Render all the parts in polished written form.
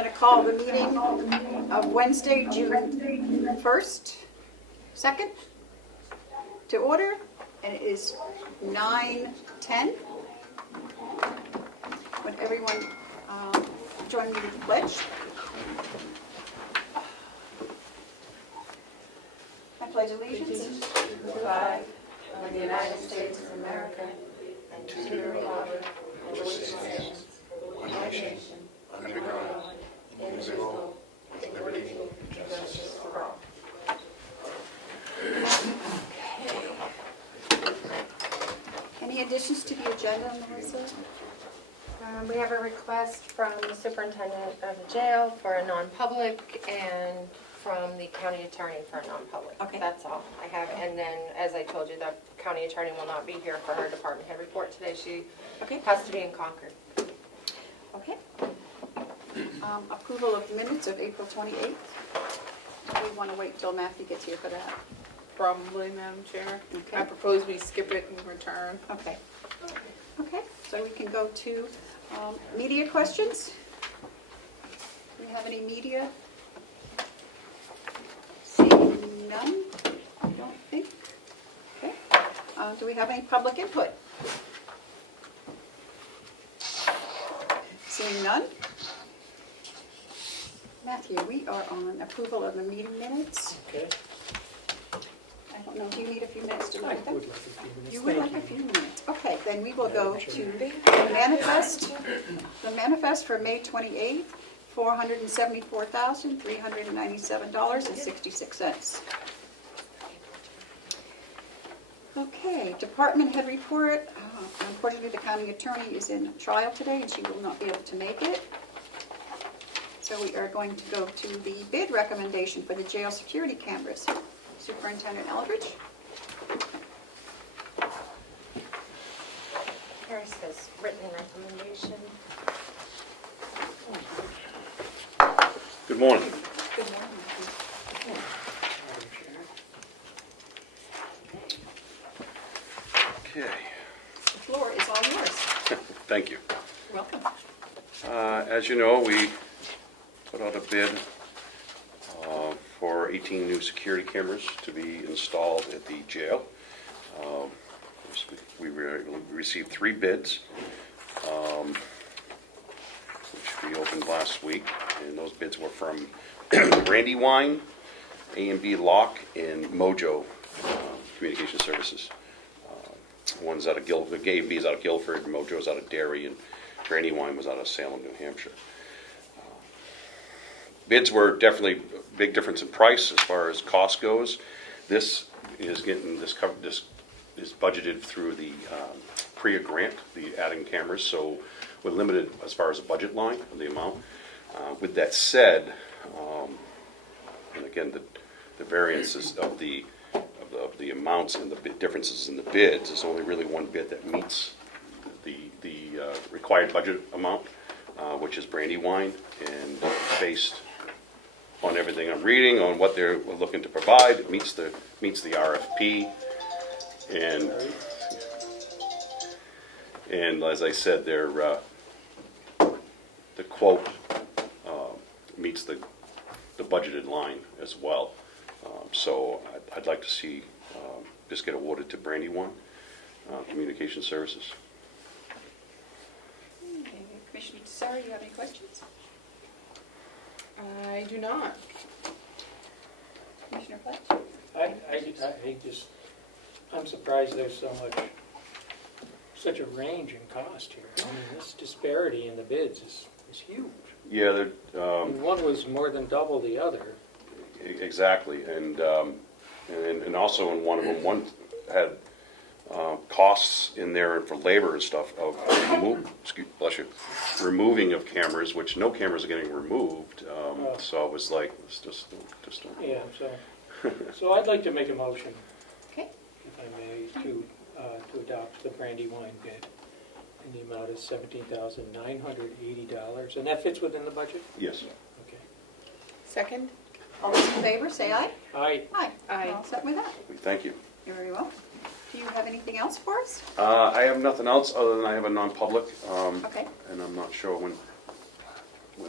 going to call the meeting of Wednesday, June 1st, 2nd, to order, and it is 9:10. Would everyone join me with the pledge? I pledge allegiance to the flag of the United States of America and to the republic for which it stands, one nation, under God, indivisible, with liberty and justice for all. Any additions to the agenda, Melissa? We have a request from the superintendent of the jail for a non-public and from the county attorney for a non-public. Okay. That's all I have. And then, as I told you, the county attorney will not be here for her department head report today. She has to be in Concord. Okay. Approval of minutes of April 28th. Do we want to wait till Matthew gets here for that? Probably, Madam Chair. Okay. I propose we skip it and return. Okay. Okay, so we can go to media questions. Do we have any media? Seeing none, I don't think. Okay. Do we have any public input? Seeing none. Matthew, we are on approval of the meeting minutes. Okay. I don't know, do you need a few minutes to I look at them? would like a few minutes. You would Thank like a you. few minutes. Okay, then we will go Madam to Chair. the manifest. The manifest for May 28th, $474,397.66. Okay, department head report. Unfortunately, the county attorney is in trial today and she will not be able to make it. So we are going to go to the bid recommendation for the jail security cameras. Superintendent Eldridge. Here says written recommendation. Good morning. Good morning. Madam Chair. Okay, The floor is all yours. thank you. Welcome. As you know, we put out a bid for 18 new security cameras to be installed at the jail. We received 3 bids, which we opened last week, and those bids were from Brandywine, A&B Lock, and Mojo Communication Services. One's out of Guilford, the A&B is out of Guilford, Mojo's out of Derry, and Brandywine was out of Salem, New Hampshire. Bids were definitely a big difference in price as far as cost goes. This is budgeted through the PREA grant, the adding cameras, so we're limited as far as the budget line of the amount. With that said, and again, the variances of the amounts and the differences in the bids, there's only really one bid that meets the required budget amount, which is Brandywine, and based on everything I'm reading, on what they're looking to provide, it meets the RFP, and as I said, the quote meets the budgeted line as well. So I'd like to see this get awarded to Brandywine Communication Services. Okay, Commissioner Sarah, you have any questions? I do not. Commissioner Fletch? I'm surprised there's such a range in cost here. I mean, this disparity in the bids is huge. Yeah, And one was more than double the other. exactly, and also in one of them, one had costs in there for labor and stuff of removing of cameras, which no cameras are getting removed. So it was like, it's just don't. Yeah, so I'd like to make a motion, Okay. if I may, to adopt the Brandywine bid in the amount of $17,980, and that fits within the budget? Yes. Okay. Second? All those in favor, say aye. Aye. Aye. Aye. We're all set with that. Thank you. You're very welcome. Do you have anything else for us? I have nothing else other than I have a non-public, Okay. and I'm not sure when we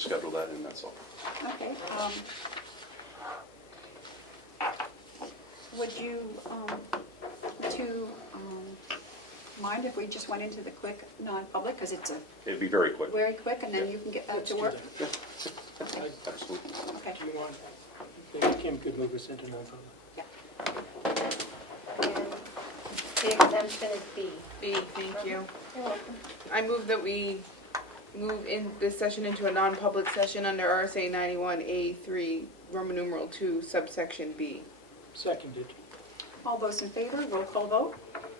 schedule that in, that's all. Okay. Would you mind if we just went into the quick non-public, because it's It'd be very quick. very quick, and then you can get back to work? Absolutely. Okay. Do you want, maybe Kim could move us into non-public? And the exemption is B. B, thank you. You're welcome. I move that we move in this session into a non-public session under RSA 91A3, Roman numeral 2, subsection B. Seconded. All those in favor, roll call vote.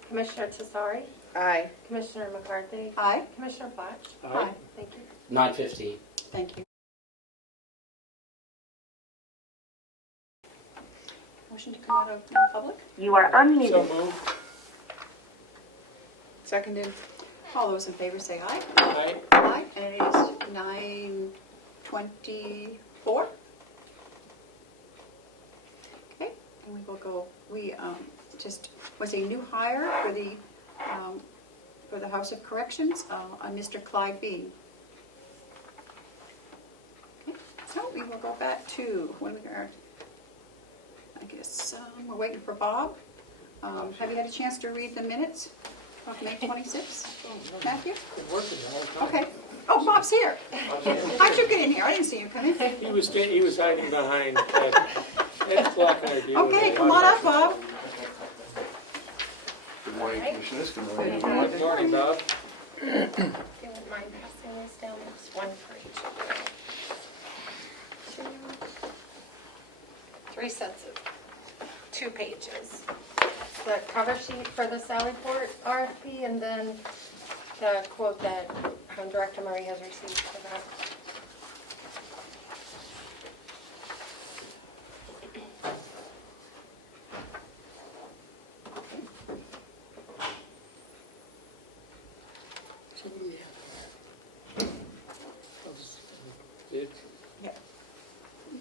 Commissioner Tesari, Aye. Commissioner McCarthy, Aye. Commissioner Black. Aye. Thank you. 9:15. Thank you. Motion to come out of non-public. You are unmuted. So moved. Seconded. All those in favor say aye. Aye. Aye, and it is 9:24. Okay, and we will go, we just was a new hire for the House of Corrections, Mr. Clyde Bean. Okay, so we will go back to when we are, I guess, we're waiting for Bob. Have you had a chance to read the minutes of May 26th? Matthew? Been working the whole time. Okay. Oh, Bob's here. How'd you get in here? I didn't see you come in. He was hiding behind Ed's block idea. Okay, come on up, Bob. Good morning, Commissioners. Good morning. Good morning, Bob. If you wouldn't mind passing these down, there's one for each of you. 3 sets of 2 pages. The cover sheet for the Sally Port RFP, and then the quote that Director Murray has received for that.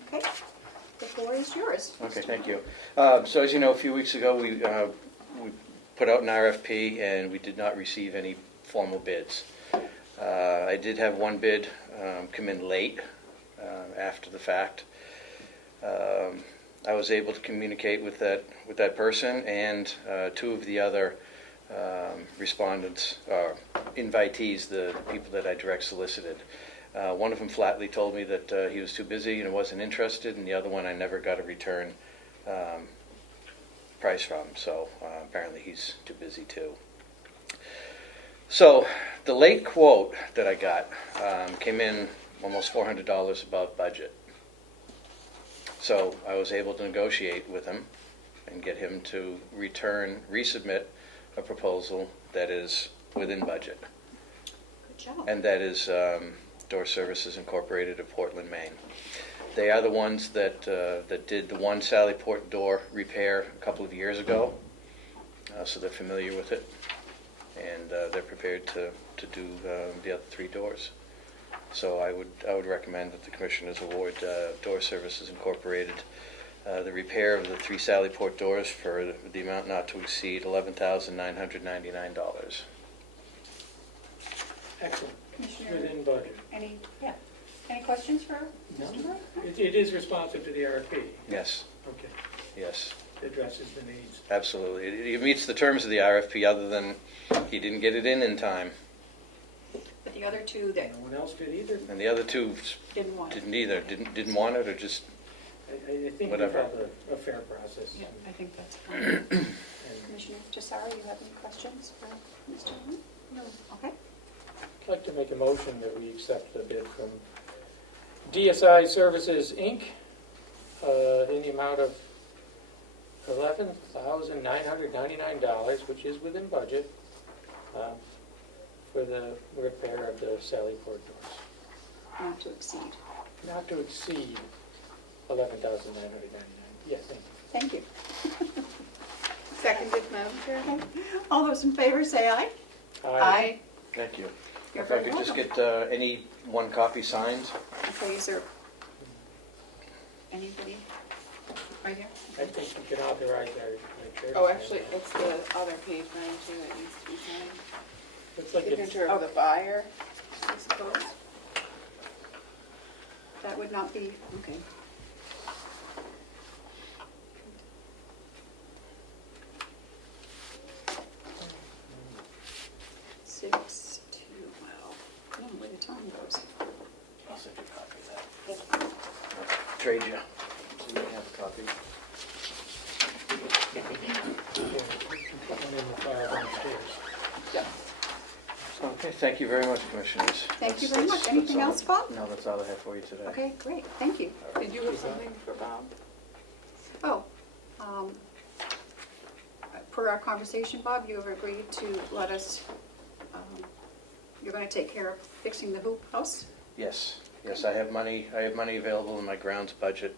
Okay, the floor is yours. Okay, thank you. So as you know, a few weeks ago, we put out an RFP and we did not receive any formal bids. I did have one bid come in late after the fact. I was able to communicate with that person and 2 of the other respondents, invitees, the people that I direct solicited. One of them flatly told me that he was too busy and wasn't interested, and the other one I never got a return price from, so apparently he's too busy too. So the late quote that I got came in almost $400 above budget. So I was able to negotiate with him and get him to resubmit a proposal that is within budget. Good job. And that is Door Services Incorporated of Portland, Maine. They are the ones that did the one Sally Port door repair a couple of years ago, so they're familiar with it, and they're prepared to do the other 3 doors. So I would recommend that the Commissioners award Door Services Incorporated the repair of the 3 Sally Port doors for the amount not to exceed $11,999. Excellent. Commissioner, Within budget. any questions for Mr. Murray? It is responsive to the RFP. Yes, Okay. yes. It addresses the needs. Absolutely. It meets the terms of the RFP, other than he didn't get it in time. But the other 2 that No one else did either. And the other 2 didn't want it. didn't either. Didn't want it, or just, I think we've Whatever. had a fair process. Yeah, I think that's fine. And Commissioner Tesari, you have any questions for Mr. Murray? No. Okay. I'd like to make a motion that we accept the bid from DSI Services, Inc. In the amount of $11,999, which is within budget, for the repair of the Sally Port doors. Not to exceed. Not to exceed $11,999. Yes, thank you. Thank you. Seconded, Madam Chair. All those in favor say aye. Aye. thank you. You're If I very could just welcome. get any one copy signed. Okay, is there anybody right here? I think you can authorize our chair. to Oh, sign actually, that. it's the other page, Madam Chair, that needs to be signed. Looks like it's, Signature of the buyer, I suppose. would not be, okay. Six, two, wow, I don't know where the time goes. I'll send you a copy of that. Trade you. So you can have a copy. Put one in the file downstairs. Yeah. Okay, thank you very much, Commissioners. Thank you That's- very much. that's Anything all- else, Bob? No, that's all I have for you today. Okay, great, thank you. Did you have something for Bob? Oh, per our conversation, Bob, you have agreed to let us, you're going to take care of fixing the hoop house? Yes, yes, I have money available in my grounds budget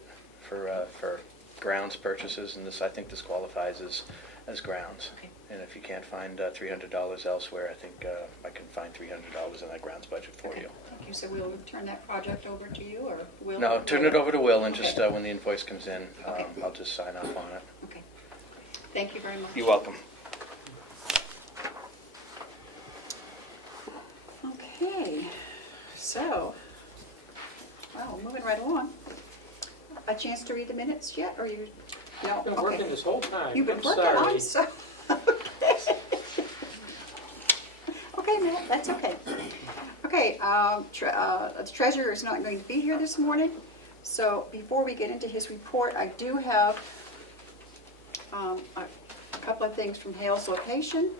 for grounds purchases, and this, I think this qualifies as grounds. Okay. And if you can't find $300 elsewhere, I think I can find $300 in that grounds budget for Okay, you. thank you. So we'll turn that project over to you, or will? No, turn it over to Will, and just Okay. when the invoice comes in, Okay. I'll just sign off on it. Okay. Thank you very much. You're welcome. Okay, so, well, moving right along. A chance to read the minutes yet, or you, no? I've been Okay. working this whole time. You've been I'm working, sorry. I'm so, okay, Matt, that's okay. Okay, the treasurer is not going to be here this morning, so before we get into his report, I do have a couple of things from Hale's location.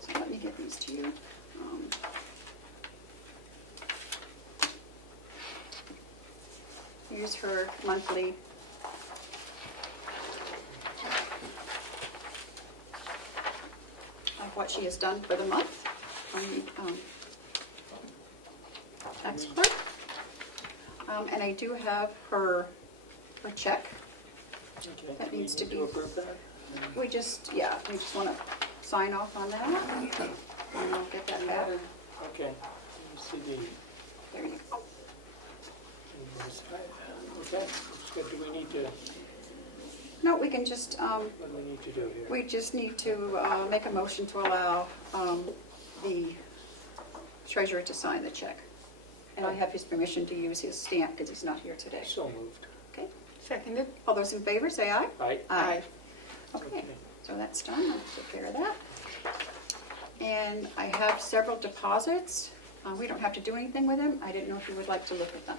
So let me get these to you. Here's her monthly of what she has done for the month on the tax clerk. And I do have her check. Okay. That Do we needs to need be- approve that? We just want to sign off on that. And I'll get that back. Okay. Let me see the, There you go. okay, so do we need to, No, we can just, what do we need to do here? we just need to make a motion to allow the treasurer to sign the check. And I have his permission to use his stamp because he's not here today. So moved. Okay? Seconded? All those in favor, say aye. Aye. Okay, Okay. so that's done. I'll take care of that. And I have several deposits. We don't have to do anything with them. I didn't know if you would like to look at them.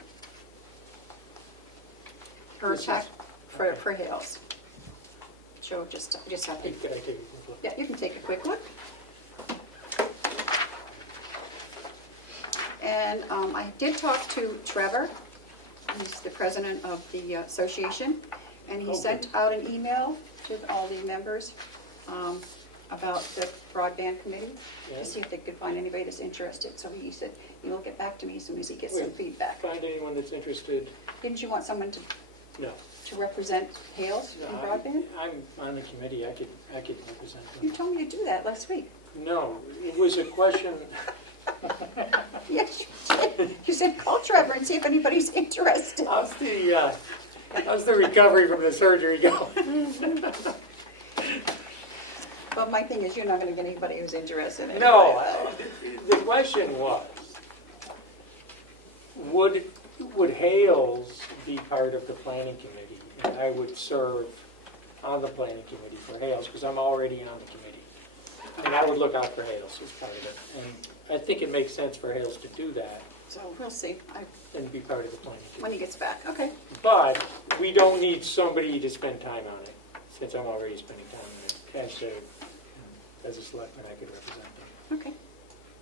For This is- tax, okay. for Hales. Joe, just have to, Could I take a quick look? yeah, you can take a quick look. And I did talk to Trevor. He's the president of the association. And he Okay. sent out an email to all the members about the broadband committee Yeah. to see if they could find anybody that's interested. So he said he'll get back to me as soon as he gets some Wait. feedback. Find anyone that's interested? Didn't you want someone No. to represent Hales in No, broadband? I'm on the committee, I could represent You them. told me to do that last week. No, it was a question, Yes, you did. You said call Trevor and see if anybody's interested. how's the recovery from the surgery going? But my thing is, you're not going to get anybody who's interested in it. No, the question was, would Hales be part of the planning committee? And I would serve on the planning committee for Hales, because I'm already on the committee. And I would look out for Hales as part of it. And I think it makes sense for Hales to do that So we'll see and be part of the planning when he committee. gets back. Okay. But we don't need somebody to spend time on it, since I'm already spending time on it. As a selectman, I could represent them, Okay.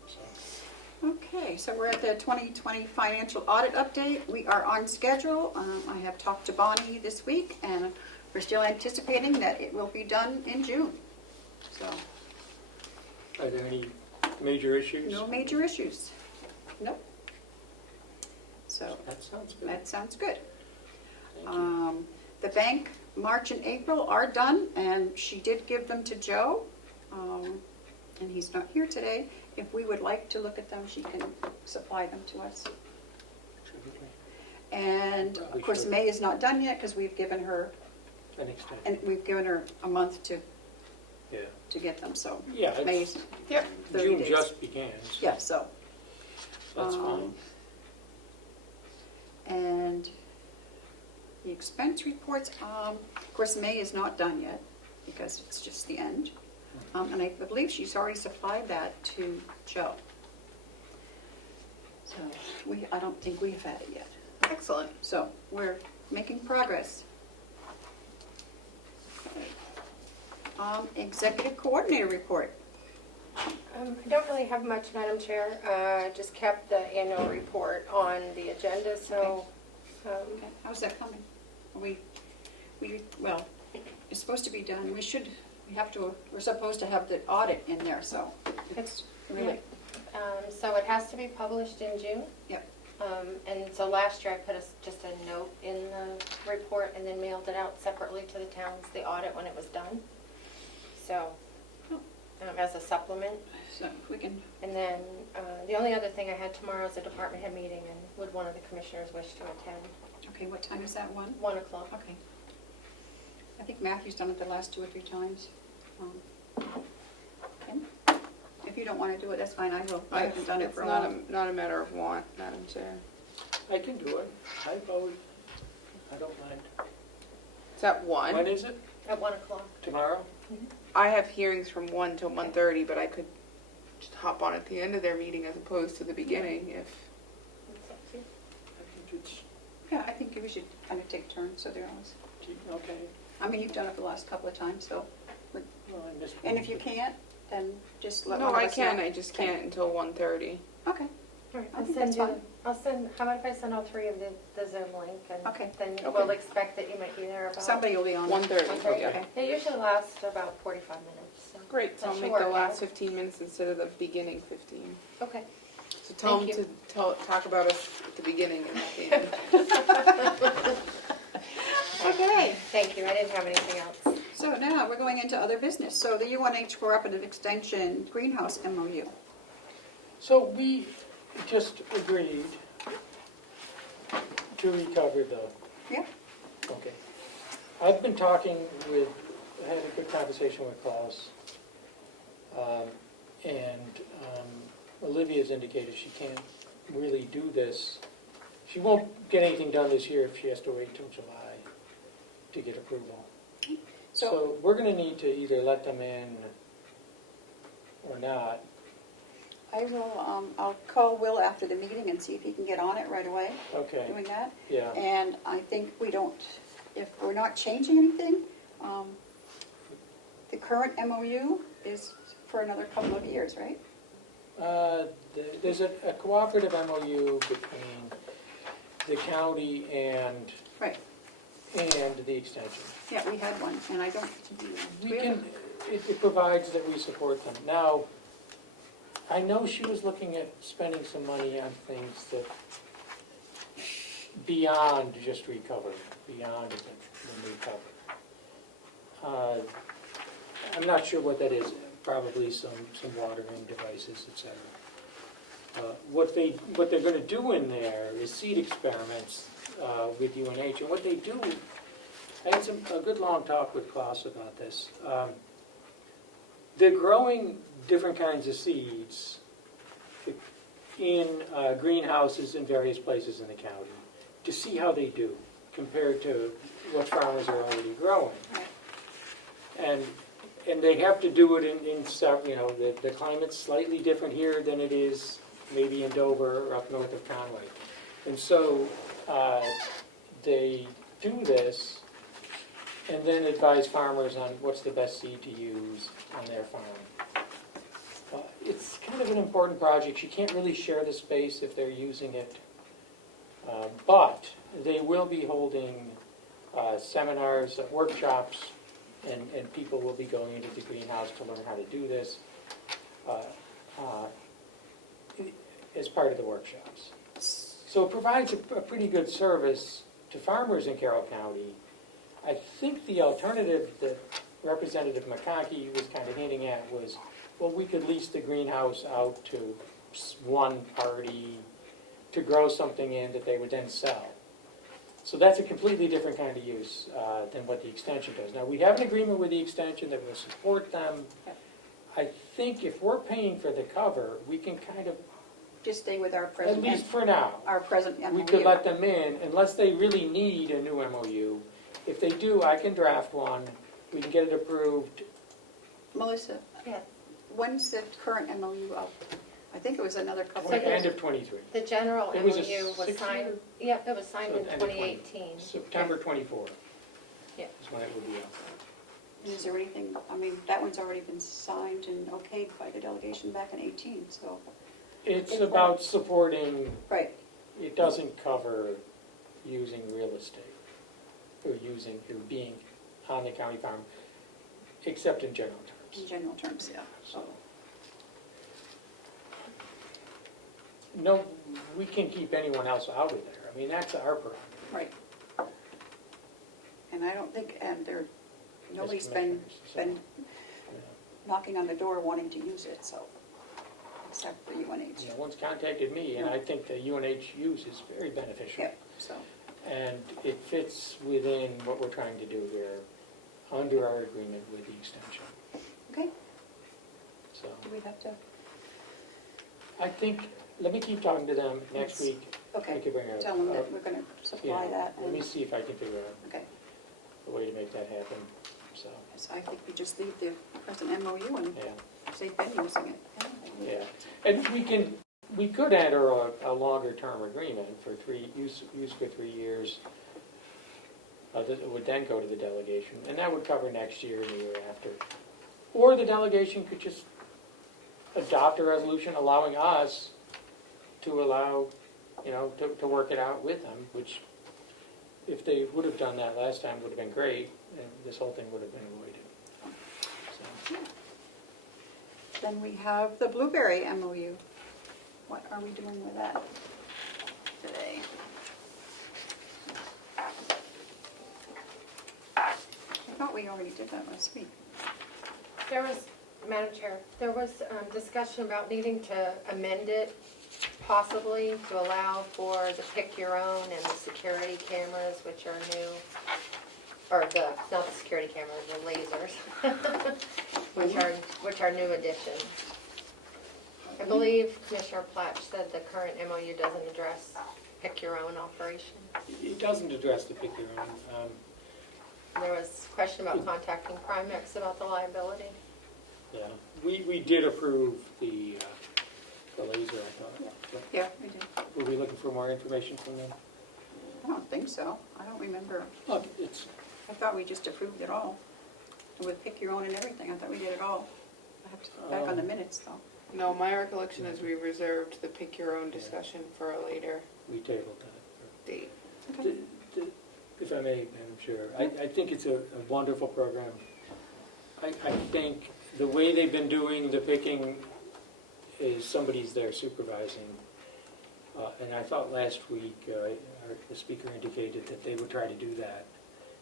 so. Okay, so we're at the 2020 financial audit update. We are on schedule. I have talked to Bonnie this week, and we're still anticipating that it will be done in June. So, Are there any major issues? no major issues. Nope. So, That sounds good. that sounds good. Thank you. The bank, March and April are done, and she did give them to Joe, and he's not here today. If we would like to look at them, she can supply them to us. And of course, Sure. May is not done yet because we've given her, An extent. and we've given her a month Yeah. to get them, so. Yeah, it's- May's Yep. 30 June days. just began, so Yeah, so. that's fine. And expense reports. Of course, May is not done yet because it's just the end. And I believe she's already supplied that to Joe. So I don't think we've had it yet. Excellent. So we're making progress. Okay. Executive coordinator report. I don't really have much, Madam Chair. Just kept the annual report on the agenda, so. Okay. How's that coming? Well, it's supposed to be done. We're supposed to have the audit in there, so it's really, So it has to be published in June. yep. And so last year I put just a note in the report and then mailed it out separately to the towns, the audit when it was done. So, as a supplement. So we can, And then the only other thing I had tomorrow is a department head meeting, and would one of the commissioners wish to attend? okay, what time is that one? 1 o'clock. Okay. I think Matthew's done it the last 2 or 3 times. Ken? If you don't want to do it, that's fine, I will. I haven't done it for a while. It's not a matter of want, Madam Chair. I can do it. I vote. I don't mind. Is that When 1? is it? At 1 o'clock. Tomorrow? I have hearings from 1 till 1:30, but I could just hop on at the end of their meeting as opposed to the beginning if. It's up to you. I think it's, Yeah, I think we should kind of take turns, so they're always, okay. I mean, you've done it the last couple of times, so. Well, I missed And one. if you can't, then just let No, one of I us can, know. I just Okay. can't until 1:30. Okay, All right, I I'll think send that's you, fine. how about if I send all 3 of the Zoom link, and Okay. then Okay. we'll expect that you might be there about. somebody will be on. 1:30, Okay. yeah. It usually lasts about 45 minutes, so. Great, so That I'll should make work the out. last 15 minutes instead of the beginning 15. Okay. So tell Thank them to talk about us at the beginning and at the end. Okay, Thank you, I didn't have anything else. so now we're going into other business. So the UNH Cooperative Extension Greenhouse MOU. So we just agreed to recover the, Yeah, okay. I've been talking with, I had a good conversation with Klaus. And Olivia's indicated she can't really do this. She won't get anything done this year if she has to wait till July to get approval. So we're gonna need to either let them in or not. I will, I'll call Will after the meeting and see if he can get on it right away, Okay, doing that. yeah. And I think we don't, if we're not changing anything, the current MOU is for another couple of years, right? There's a cooperative MOU between the county and Right. the extension. Yeah, we had one, and I don't, We can, it provides that we support them. Now, I know she was looking at spending some money on things that beyond just recovery, beyond the new cover. I'm not sure what that is, probably some watering devices, et cetera. What they're gonna do in there is seed experiments with UNH, and what they do, I had a good long talk with Klaus about this. They're growing different kinds of seeds in greenhouses in various places in the county to see how they do compared to what farmers are already growing. And they have to do it in some, the climate's slightly different here than it is maybe in Dover or up north of Conway. And so they do this and then advise farmers on what's the best seed to use on their farm. It's kind of an important project. You can't really share the space if they're using it. But they will be holding seminars, workshops, and people will be going into the greenhouse to learn how to do this as part of the workshops. So it provides a pretty good service to farmers in Carroll County. I think the alternative that Representative McConkey was kind of hinting at was, well, we could lease the greenhouse out to one party to grow something in that they would then sell. So that's a completely different kind of use than what the extension does. Now, we have an agreement with the extension that will support them. I think if we're paying for the cover, we can kind of just stay with our At present, least for now. our present We could MOU. let them in, unless they really need a new MOU. If they do, I can draft one, we can get it approved. Melissa, Yeah. when's the current MOU up? I think it was another couple So of End years. of '23. The general It was a MOU was 6-year? signed, yeah, it was signed So in end of 2018. September 24 Yeah. is when it would be up. Is there anything, I mean, that one's already been signed and okayed by the delegation back in 18, so. It's It's about supporting, Right, it doesn't cover using real estate, or being on the county farm, except in general in terms. general terms, yeah. So, no, we can keep anyone else out of there. I mean, that's our prerogative. Right. And I don't think, and there, nobody's as been commissioners, so, knocking on the door wanting to use it, so, except for UNH. yeah. One's contacted me, and I think the UNH use is very beneficial. Yeah, so, And it fits within what we're trying to do here, under our agreement with the extension. okay, So, do we have to, I think, let me keep talking to them next Yes. week. I okay, could bring a- tell them that we're gonna supply yeah, that, Let me and, see if I can figure out okay. a way to make that happen, so, So I think we just leave the present MOU and yeah, they've been using it. yeah. And we could enter a longer term agreement for use for 3 years. That would then go to the delegation, and that would cover next year and the year after. Or the delegation could just adopt a resolution allowing us to allow, to work it out with them, which, if they would have done that last time, would have been great, and this whole thing would have been avoided. So, Then we have the Blueberry MOU. What are we doing with that today? I thought we already did that last week. There was, Madam Chair, there was discussion about needing to amend it possibly to allow for the pick your own and the security cameras, which are new, or not the security cameras, the lasers, which are new additions. I believe Commissioner Platch said the current MOU doesn't address pick your own operation. it doesn't address the pick your own. There was a question about contacting Primex about the liability. Yeah, we did approve the laser, I thought. Yeah, we did. Were we looking for more information from them? I don't think so. I don't remember. Look, it's, I thought we just approved it all. And with pick your own and everything, I thought we did it all. I have to go back on the minutes though. No, my recollection is we reserved the pick your own discussion for a later we tabled that. date. Okay. If I may, Madam Chair, I think it's a wonderful program. I think the way they've been doing the picking is somebody's there supervising. And I thought last week, the speaker indicated that they would try to do that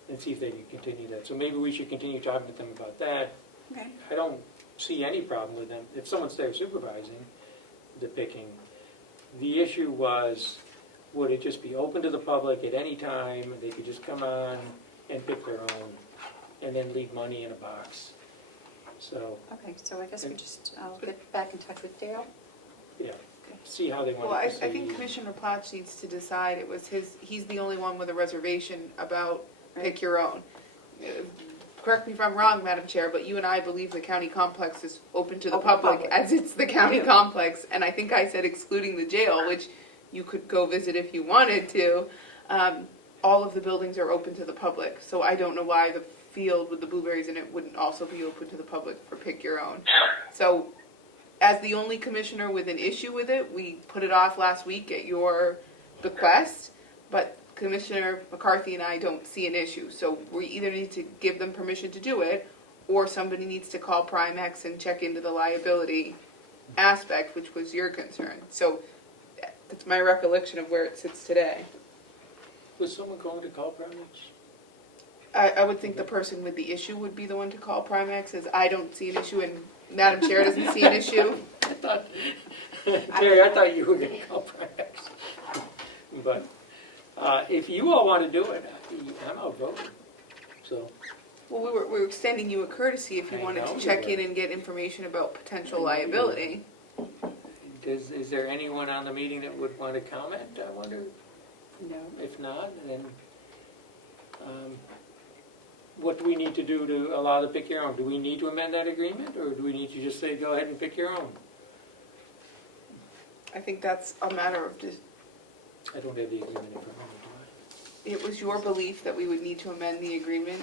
and see if they could continue that. So maybe we should continue talking to them about that. Okay. I don't see any problem with them. If someone's there supervising the picking, the issue was, would it just be open to the public at any time? They could just come on and pick their own and then leave money in a box. So, Okay, so I guess I'll get back in touch with Dale. yeah, see how they want Well, to I proceed. think Commissioner Platch needs to decide, it was he's the only one with a reservation about pick your own. Correct me if I'm wrong, Madam Chair, but you and I believe the county complex is open to the Open to public public. as it's the county Yeah. complex. And I think I said excluding the jail, which you could go visit if you wanted to. All of the buildings are open to the public, so I don't know why the field with the blueberries in it wouldn't also be open to the public for pick your own. So, as the only commissioner with an issue with it, we put it off last week at your bequest, but Commissioner McCarthy and I don't see an issue. So we either need to give them permission to do it, or somebody needs to call Primex and check into the liability aspect, which was your concern. So that's my recollection of where it sits today. Was someone going to call Primex? I would think the person with the issue would be the one to call Primex, as I don't see an issue and Madam Chair doesn't see an issue. I thought, Terry, I thought you were going to call Primex. But if you all want to do it, I'm outvoted. So, Well, we were extending you a courtesy if you I wanted know to you check were. in and get information about potential I know you were. liability. is there anyone on the meeting that would want to comment, I wonder? No. If not, then what do we need to do to allow the pick your own? Do we need to amend that agreement, or do we need to just say, go ahead and pick your own? I think that's a matter of just, I don't have the agreement in front of me, it was your belief that we would need to amend the agreement.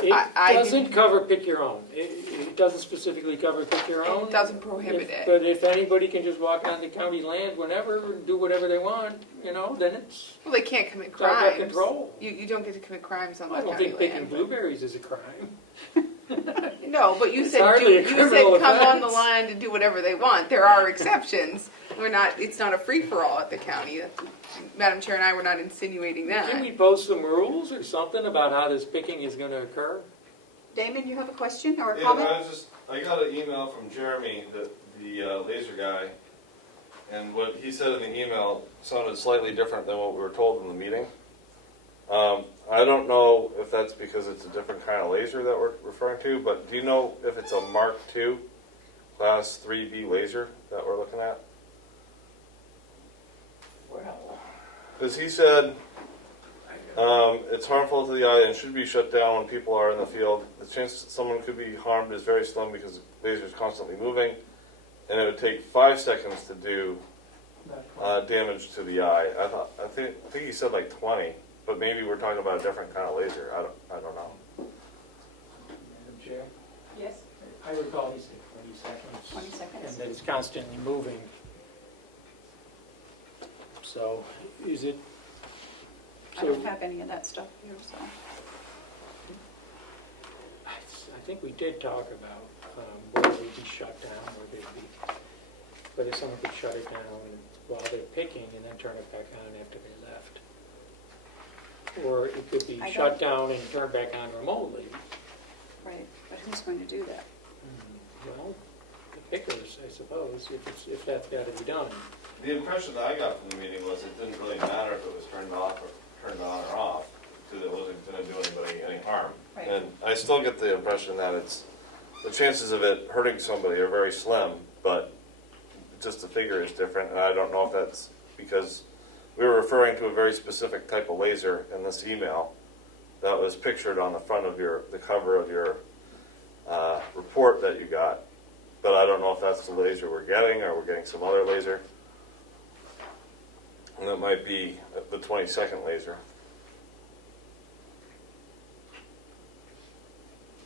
do I? It doesn't didn't- cover pick your own. It doesn't specifically cover pick your own. It doesn't prohibit it. But if anybody can just walk on the county land whenever and do whatever they want, then it's Well, they can't commit it's out of our crimes. control. You don't get to commit crimes on the I don't county think picking land. blueberries is a crime. No, but you It's said hardly a you said criminal come on the offense. line to do whatever they want. There are exceptions. It's not a free for all at the county. Madam Chair and I were not insinuating Can that. we post some rules or something about how this picking is going to occur? Damon, you have a question or a Yeah, comment? I got an email from Jeremy, the laser guy, and what he said in the email sounded slightly different than what we were told in the meeting. I don't know if that's because it's a different kind of laser that we're referring to, but do you know if it's a Mark II Class 3B laser that we're looking at? Well, Because he said it's harmful to the eye and should be shut down when people are in the field. The chance that someone could be harmed is very slim because the laser is constantly moving, and it would take 5 seconds to do damage to the eye. I think he said like 20, but maybe we're talking about a different kind of laser. I don't know. Madam Chair, Yes. I recall he said 20 seconds. 20 seconds. And that it's constantly moving. So, is it? I don't have any of that stuff here, so. I think we did talk about whether they'd be shut down, or whether someone could shut it down while they're picking and then turn it back on after they left. Or it could be I shut don't- down and turned back on remotely. Right, but who's going to do that? Well, the pickers, I suppose, if that's got to be done. The impression that I got from the meeting was it didn't really matter if it was turned on or off, because it wasn't going to do anybody any harm. Right. And I still get the impression that the chances of it hurting somebody are very slim, but just the figure is different, and I don't know if that's because we were referring to a very specific type of laser in this email that was pictured on the front of the cover of your report that you got, but I don't know if that's the laser we're getting or we're getting some other laser. And that might be the 20-second laser.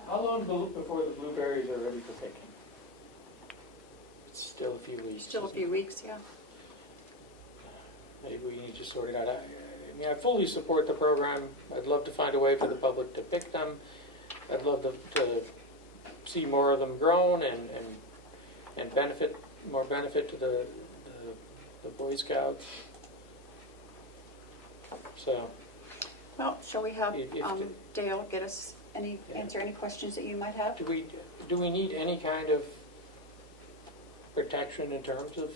How long before the blueberries are ready for picking? It's still a few weeks. Still a isn't few it? weeks, yeah. Maybe we need to sort it out. I mean, I fully support the program. I'd love to find a way for the public to pick them. I'd love to see more of them grown and more benefit to the Boy Scouts. So, Well, shall we have If- Dale get us answer any questions that you might have? do we need any kind of protection in terms of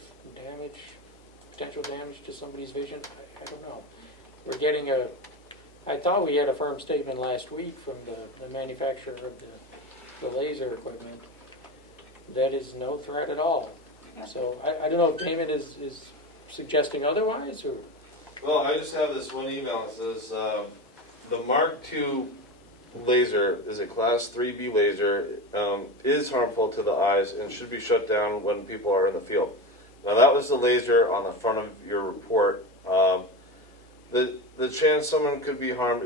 potential damage to somebody's vision? I don't know. We're getting I thought we had a firm statement last week from the manufacturer of the laser equipment that is no threat at all. Yeah. So I don't know if Damon is suggesting otherwise, or? Well, I just have this one email that says the Mark II laser is a Class 3B laser, is harmful to the eyes and should be shut down when people are in the field. Now that was the laser on the front of your report. The chance someone could be harmed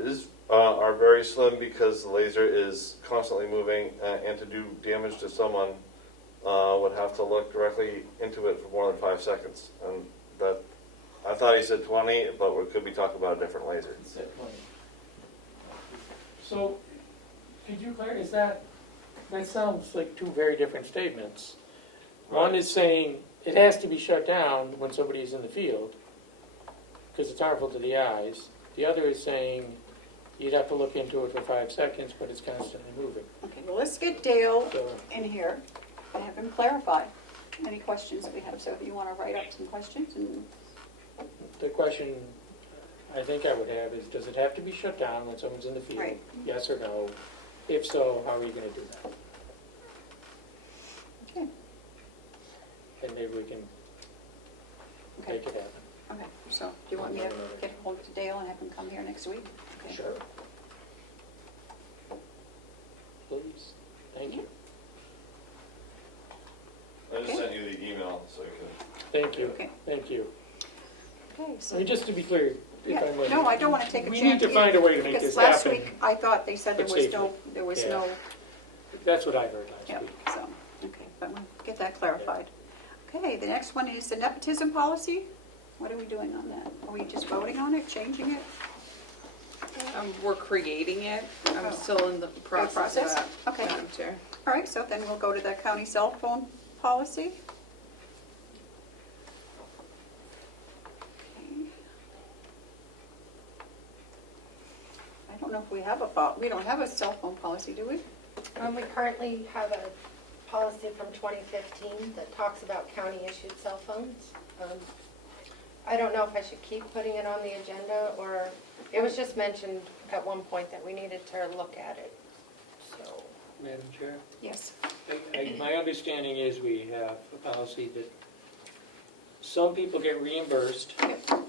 are very slim because the laser is constantly moving, and to do damage to someone would have to look directly into it for more than 5 seconds. And that, I thought he said 20, but we could be talking about a different laser. So, could you clarify, that sounds like two very different statements. One is saying it has to be shut down when somebody is in the field because it's harmful to the eyes. The other is saying you'd have to look into it for 5 seconds, but it's constantly moving. Okay, well, let's get Dale So, in here and have him clarify any questions that we have. So if you want to write up some questions and the question I think I would have is, does it have to be shut down when someone's in the field? Right. Yes or no? If so, how are you going to do that? okay. and maybe we can Okay. make it happen. Okay, so do you want me to get hold of Dale and have him come here next week? Okay. Sure. Please, thank you. I just Okay. sent you the email so you can. Thank you, Okay. thank you. Okay, I so, mean, just to be clear, if yeah, I may. no, I don't want to take a chance. We need to find a way to make because this last happen. week, I thought they said but there was safely. no, Yeah. That's what I heard last yeah, week. so, okay, but we'll get that clarified. Okay, the next one is the nepotism policy. What are we doing on that? Are we just voting on it, changing it? We're creating it. Oh. I'm still in the process of process? that, Okay. Madam Chair. All right, so then we'll go to the county cell phone policy. Okay. I don't know if we have we don't have a cell phone policy, do we? We currently have a policy from 2015 that talks about county-issued cell phones. I don't know if I should keep putting it on the agenda, or, it was just mentioned at one point that we needed to look at it, so. Madam Chair? Yes. My understanding is we have a policy that some people get reimbursed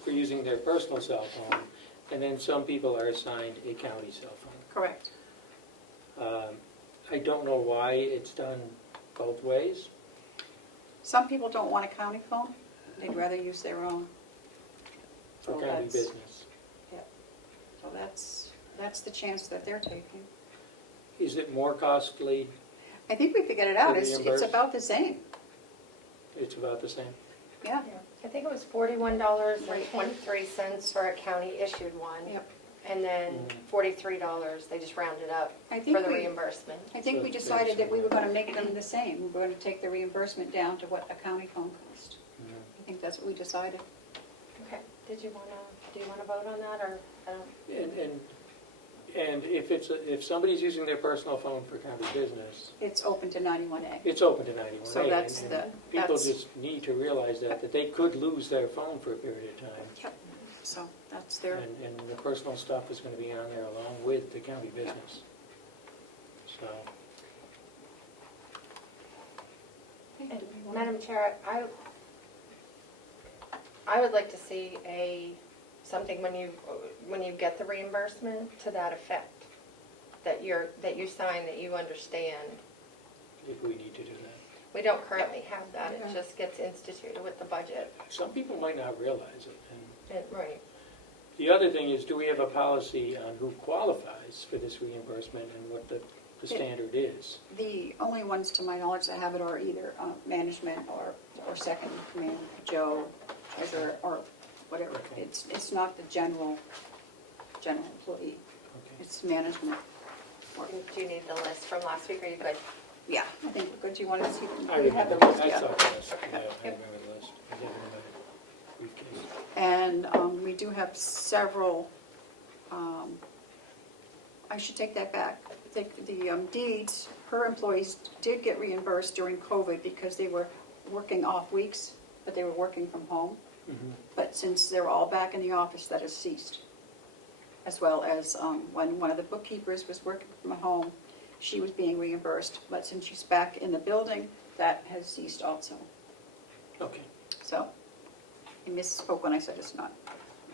for using their personal cell phone, and then some people are assigned a county cell phone. Correct. I don't know why it's done both ways. Some people don't want a county phone. They'd rather use their own. For Oh, county that's- business. So that's the chance that they're taking. Is it more costly? I think we figured it out. For It's reimbursed? about the same. It's about the same. Yeah. I think it was $41.23 for a county-issued one. Yep. And then $43, they just rounded up I think for the we- reimbursement. I think So we it's decided that we were very going to make them the same. We were going to take the reimbursement down to what a county phone cost. I think that's what we decided. Okay, do you want to vote on that, or, I don't? And if somebody's using their personal phone for county business, It's open to 91A. it's open to 91A. So that's and people just need to realize that they could lose their phone for a period of time. Yep. So that's their, And the personal stuff is going to be on there along with the county business. So, And Madam Chair, I would like to see something when you get the reimbursement to that effect, that you sign, that you understand. if we need to do that. We don't currently have that, it Yeah. just gets instituted with the budget. Some people might not realize it. And Right. the other thing is, do we have a policy on who qualifies for this reimbursement and what the standard is? the only ones to my knowledge that have it are either management or second in command, Joe, treasurer, or whatever. Okay. It's not the general employee. Okay. It's management. Do you need the list from last week, or are you good? Yeah, I think we're good. Do you want to see? I We have the remember, list, I yeah. saw the list. Yeah, I Yep. remember the list. I have it in my briefcase. And we do have several, I should take that back. The deeds, her employees did get reimbursed during COVID because they were working off weeks, but they were working from home. Mhm. But since they're all back in the office, that has ceased. As well as when one of the bookkeepers was working from home, she was being reimbursed. But since she's back in the building, that has ceased also. Okay. So I misspoke when I said it's not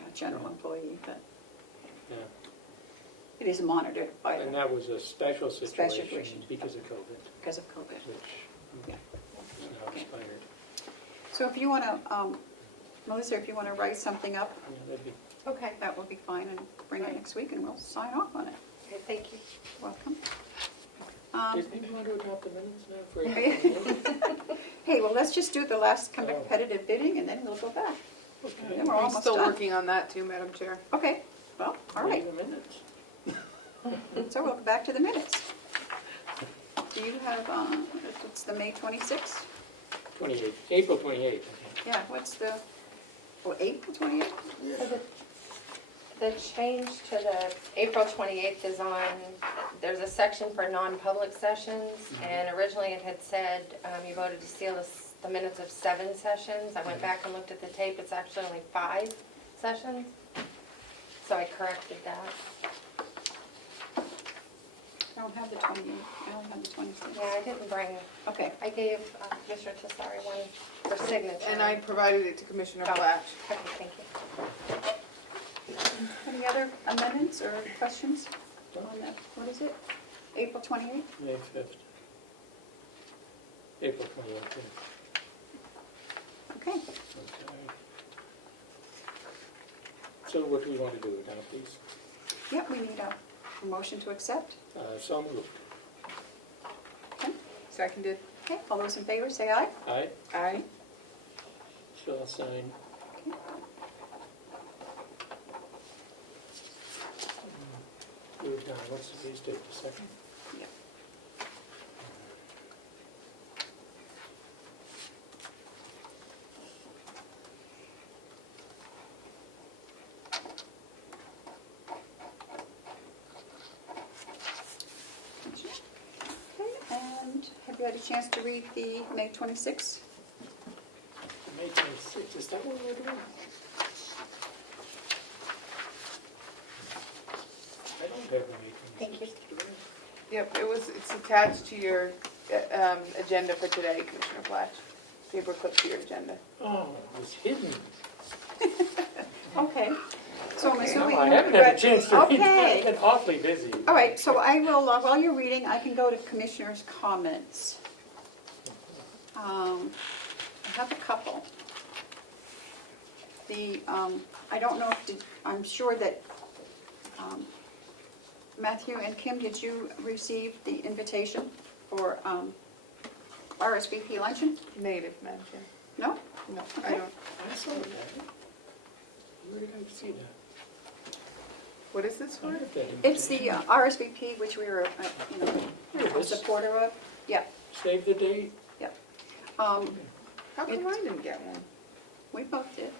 a general employee, but Yeah. it is monitored by, And that was a special Special situation situation. because of COVID, because of COVID. which Yeah. is now Okay. expired. So if you want to, Melissa, if you want to write something up, Yeah, that'd be, Okay, that would be fine, and bring it next week, and we'll sign off on it. okay, thank you. Welcome. did we want to adopt the minutes now for April? Hey, well, let's just do the last competitive bidding, and then we'll go back. Then we're I'm almost still done. working on that too, Madam Chair. Okay, well, all right, The minutes. so we'll go back to the minutes. Do you have, it's the May 26th? 28th, April 28th. Yeah, what's the, April 28th? So the change to the April 28th is on, there's a section for non-public sessions, and originally it had said you voted to seal the minutes of 7 sessions. I went back and looked at the tape, it's actually only 5 sessions, so I corrected that. I don't have the 28th, I only have the 26th. Yeah, I didn't bring, Okay, I gave Commissioner Tessari one for signature. And I provided it to Commissioner Flash. Okay, thank you. any other amendments or questions on the, what is it? April 28th? May 5th. April 28th. Okay, Okay. So what do we want to do now, please? yep, we need a motion to accept. So moved. Okay, Seconded. okay, all those in favor, say aye. Aye. Aye. So I'll sign. Move down. What's the please take a second? Yep. Okay, and have you had a chance to read the May 26th? May 26th, is that what we're doing? I don't have a May 26th. Thank you. Yep, it's attached to your agenda for today, Commissioner Flash. Paper clip to your agenda. Oh, it was hidden. Okay, so I'm Okay. assuming. No, I you haven't had read- a chance to read it. Okay. I've been awfully busy. All right, so I will, while you're reading, I can go to commissioners' comments. I have a couple. I don't know if, I'm sure that Matthew and Kim, did you receive the invitation for RSVP luncheon? Native, Madam Chair. No? No, I Okay. don't. I saw that. Where did I see that? What is this I for? have that It's the invitation. RSVP, which we were, Here it a is. supporter of. Yeah, Save the date. yeah. How come I didn't get one? We both did.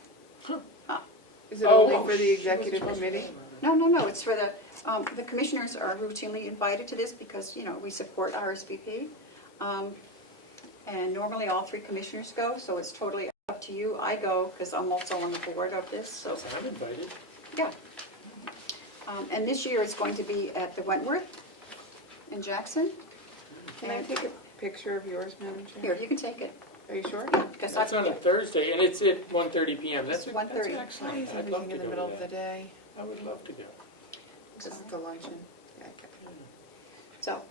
Is it Oh, only for the she executive wasn't supposed to committee? know No, it's for the commissioners are routinely invited to this because, we support RSVP. And normally all three commissioners go, so it's totally up to you. I go because I'm also on the board of this, so, that. I'm invited. yeah. And this year it's going to be at the Wentworth in Jackson. Can I take a picture of yours, Madam Chair? Here, you can take it. Are you sure? Because That's on a Thursday, and it's at 1:30 p.m. It's That's 1:30. Why excellent. is I'd love everything to in the go middle to of the that. day? I would love to go. Because it's the luncheon. Yeah, So,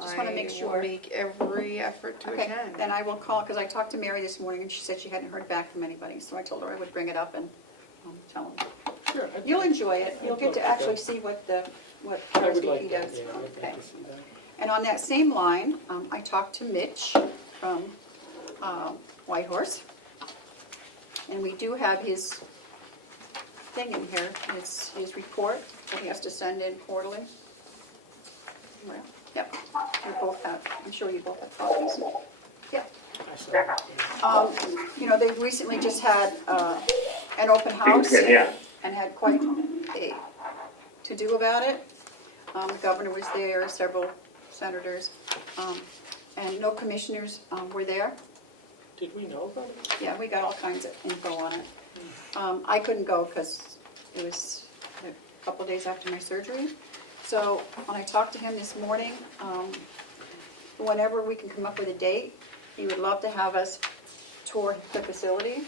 Just wanna make I sure. will make every effort to okay, attend. then I will call, because I talked to Mary this morning and she said she hadn't heard back from anybody. So I told her I would bring it up and tell them. Sure. You'll enjoy it. You'll get to actually see what I would like RSVP that, does. yeah, I'd Okay. like to see that. And on that same line, I talked to Mitch from Whitehorse. And we do have his thing in here, his report that he has to send in quarterly. Well, yep, we both have, I'm sure you both have copies. Yep. I saw it. They recently just had an open house and had quite a to-do about it. The governor was there, several senators, and no commissioners were there. Did we know about it? Yeah, we got all kinds of info on it. I couldn't go because it was a couple days after my surgery. So when I talked to him this morning, whenever we can come up with a date, he would love to have us tour the facility.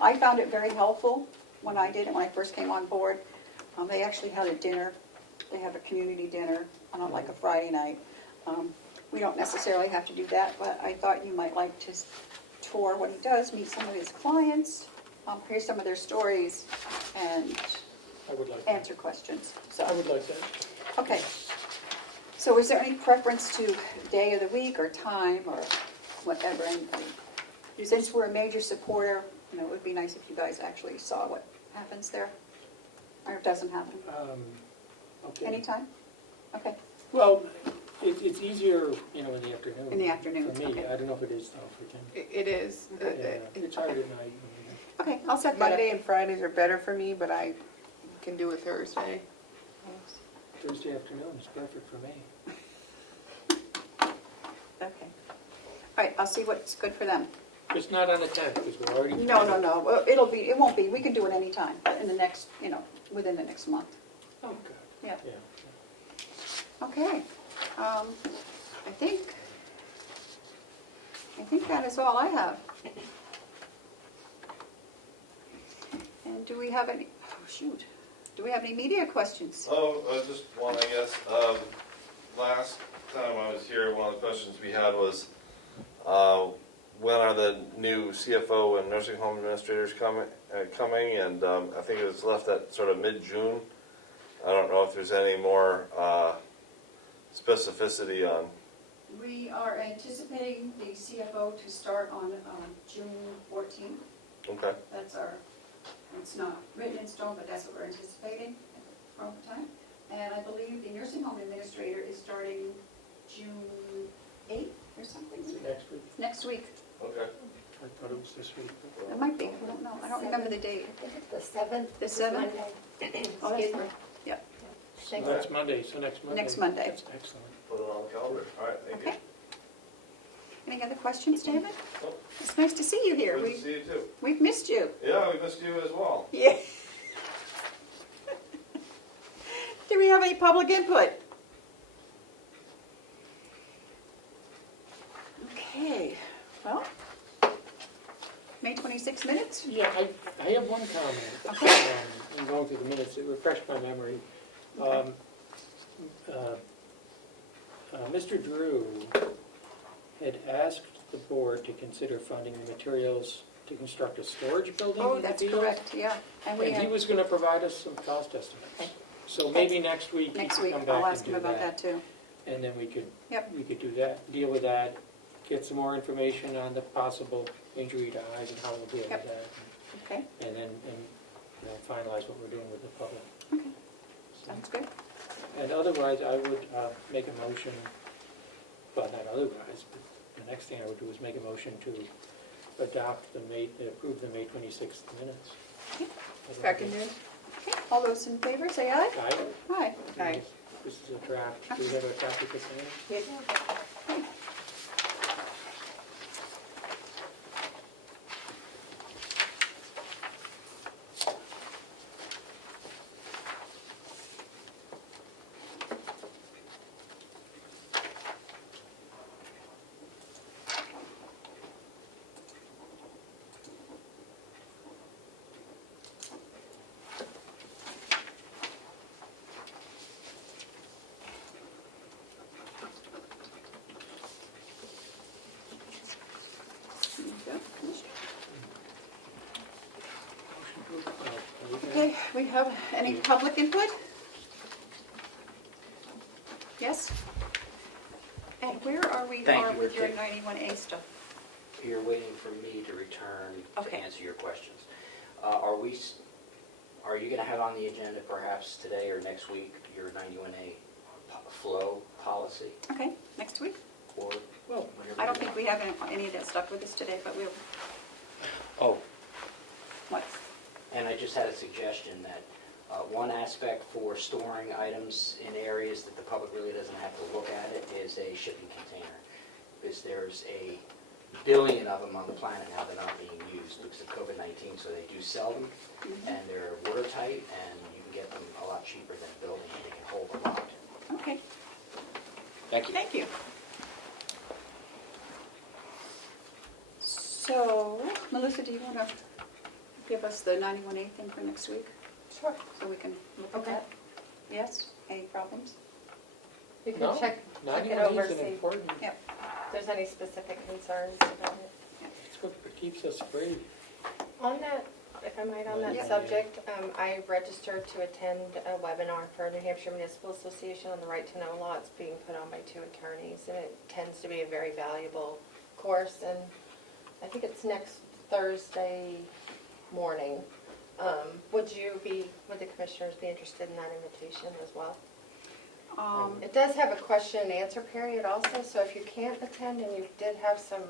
I found it very helpful when I did it, when I first came on board. They actually had a dinner. They have a community dinner on like a Friday night. We don't necessarily have to do that, but I thought you might like to tour what he does, meet some of his clients, hear some of their stories, and I would like that. answer questions. I So, would like that. okay. So is there any preference to day of the week or time or whatever? Anybody? Since we're a major supporter, it would be nice if you guys actually saw what happens there, or it doesn't happen. Okay. Anytime? Okay. Well, it's easier, in the afternoon. In the afternoon, For me, okay. I don't know if it is though for Kim. It is. Okay. Yeah, it's hard at night. Okay, I'll set that up. Monday and Fridays are better for me, but I can do a Thursday. Thursday afternoon is perfect for me. Okay. All right, I'll see what's good for them. Just not on the 10th, because we're already. No. Well, it won't be, we can do it anytime, but in the next, within the next month. Oh, good. Yeah. Yeah. Okay. I think that is all I have. And do we have any, oh shoot, do we have any media questions? Just one, I guess. Last time I was here, one of the questions we had was, when are the new CFO and nursing home administrators coming? And I think it was left at sort of mid-June. I don't know if there's any more specificity on. We are anticipating the CFO to start on June 14th. Okay. That's our, it's not written in stone, but that's what we're anticipating at the wrong time. And I believe the nursing home administrator is starting June 8th or something. Next week. Next week. Okay. I thought it was this week. It might be, I don't know. I don't remember the date. I think it's the 7th. The 7th? Oh, that's Excuse me. right. Yep, So that's Monday, so next Monday. Next Monday. That's excellent. Put it on the calendar. All right, thank you. okay. Any other questions, David? Nope. It's nice to see you here. Good to see you too. We've missed you. Yeah, we missed you as well. Yeah. Do we have any public input? Okay, well, May 26 minutes? Yeah, I have one comment. Okay. I'm going through the minutes, it refreshed my memory. Mr. Drew had asked the board to consider funding the materials to construct a storage building Oh, in the that's field. correct, yeah. And we And he have, was gonna provide us some cost estimates. Okay. So maybe next week he next could week, come I'll back ask and him do about that. that too. And then we could Yep, do that, deal with that, get some more information on the possible injury to eyes and how we'll deal with Yep. that. okay, And then finalize what we're doing with the public. okay, sounds good. And otherwise, I would make a motion, well, not otherwise, but the next thing I would do is make a motion to adopt approve the May 26th minutes. Seconded. Okay, all those in favor, say aye. Aye? Aye. Aye. This is a draft. Do we have a copy of the minutes? There you go, Commissioner. Motion to- Okay, we have any public input? Yes? And where are we Thank are you, with your Rick. 91A stuff? You're waiting for me to return to Okay. answer your questions. Are you going to have on the agenda perhaps today or next week your 91A flow policy? Okay, next week? Or Well, whenever I don't you think we have any of that stuff with us today, but we'll, Oh, what? and I just had a suggestion that one aspect for storing items in areas that the public really doesn't have to look at it is a shipping container. Because there's a billion of them on the planet now that aren't being used because of COVID-19, so they do sell them, and they're watertight, and you can get them a lot cheaper than a building, and they can hold a lot. Okay, Thank you. thank you. So, Melissa, do you want to give us the 91A thing for next week? Sure. So we can look at Okay. that? Yes? Any problems? You can No, check it 91 over, is an see important, Yep. if there's any specific concerns about it. it's what keeps us free. On that, if I might, on Yeah. that subject, I registered to attend a webinar for New Hampshire Municipal Association on the right to know law. It's being put on by 2 attorneys, and it tends to be a very valuable course, and I think it's next Thursday morning. Would the commissioners be interested in that invitation as well? It does have a question and answer period also, so if you can't attend and you did have some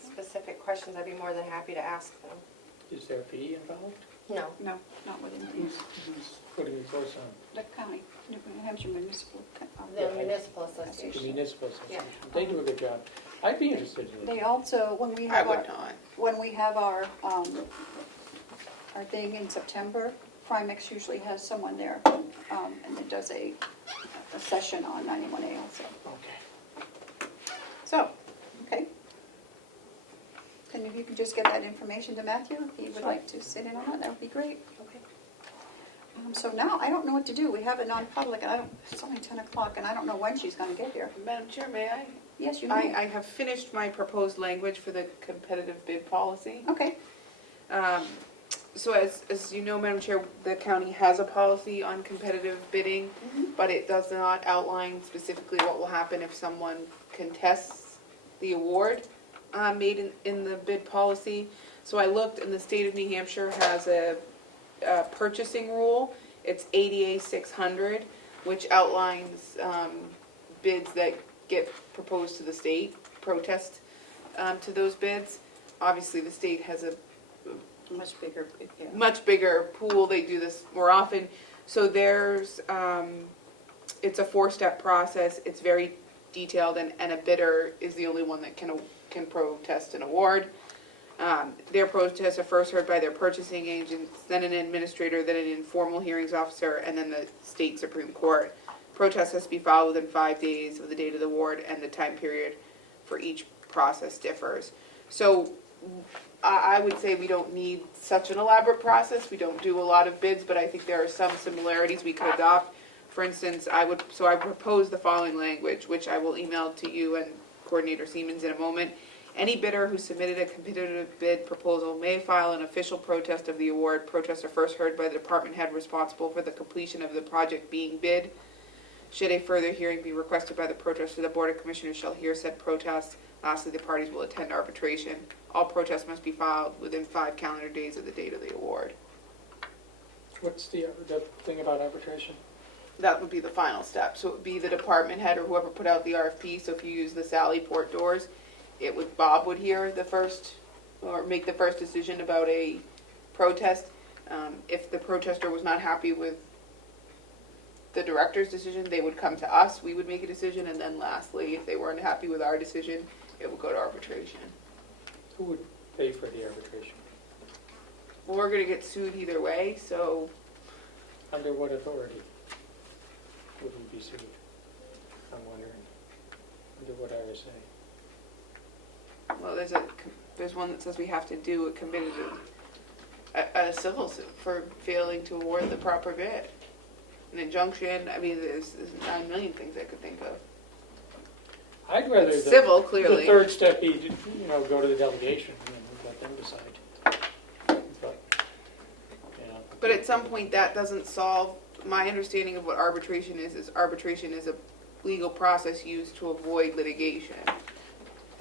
specific questions, I'd be more than happy to ask them. Is there a fee involved? No. No, not within Who's putting the course on? the county, New Hampshire Municipal. The municipal The association. municipal association. They do a good job. I'd be interested in it. They also, when we I have would not. our thing in September, Primex usually has someone there, and it does a a session on 91A also. Okay. So, okay. And if you could just get that information to Matthew, if he would like to sit in on it, that would be great. Okay. So now, I don't know what to do. We have a non-public, and it's only 10 o'clock, and I don't know when she's going to get here. Madam Chair, may I? Yes, you may. I have finished my proposed language for the competitive bid policy. Okay, So as you know, Madam Chair, the county has a policy on competitive bidding, but it does not outline specifically what will happen if someone contests the award made in the bid policy. So I looked, and the state of New Hampshire has a purchasing rule. It's ADA 600, which outlines bids that get proposed to the state, protest to those bids. Obviously, the state has a much bigger, yeah. much bigger pool. They do this more often. So there's, it's a 4-step process. It's very detailed, and a bidder is the only one that can protest an award. Their protests are first heard by their purchasing agents, then an administrator, then an informal hearings officer, and then the state Supreme Court. Protest has to be filed within 5 days of the date of the award, and the time period for each process differs. So I would say we don't need such an elaborate process. We don't do a lot of bids, but I think there are some similarities we could adopt. For instance, I propose the following language, which I will email to you and Coordinator Siemens in a moment. Any bidder who submitted a competitive bid proposal may file an official protest of the award. Protests are first heard by the department head responsible for the completion of the project being bid. Should a further hearing be requested by the protester, the Board of Commissioners shall hear said protest. Lastly, the parties will attend arbitration. All protests must be filed within 5 calendar days of the date of the award. What's the thing about arbitration? That would be the final step. So it would be the department head or whoever put out the RFP. So if you use the Sally Port doors, Bob would hear the first, or make the first decision about a protest. If the protester was not happy with the director's decision, they would come to us, we would make a decision, and then lastly, if they weren't happy with our decision, it would go to arbitration. Who would pay for the arbitration? Well, we're gonna get sued either way, so Under what authority would we be sued? I'm wondering. Under what RSA? well, there's one that says we have to do a civil suit for failing to award the proper bid. An injunction, I mean, there's 9 million things I could think of. I'd rather It's civil, clearly. the third step be to, go to the delegation and let them decide. But, But at some point, that doesn't solve, my understanding of what arbitration is arbitration is a legal process used to avoid litigation.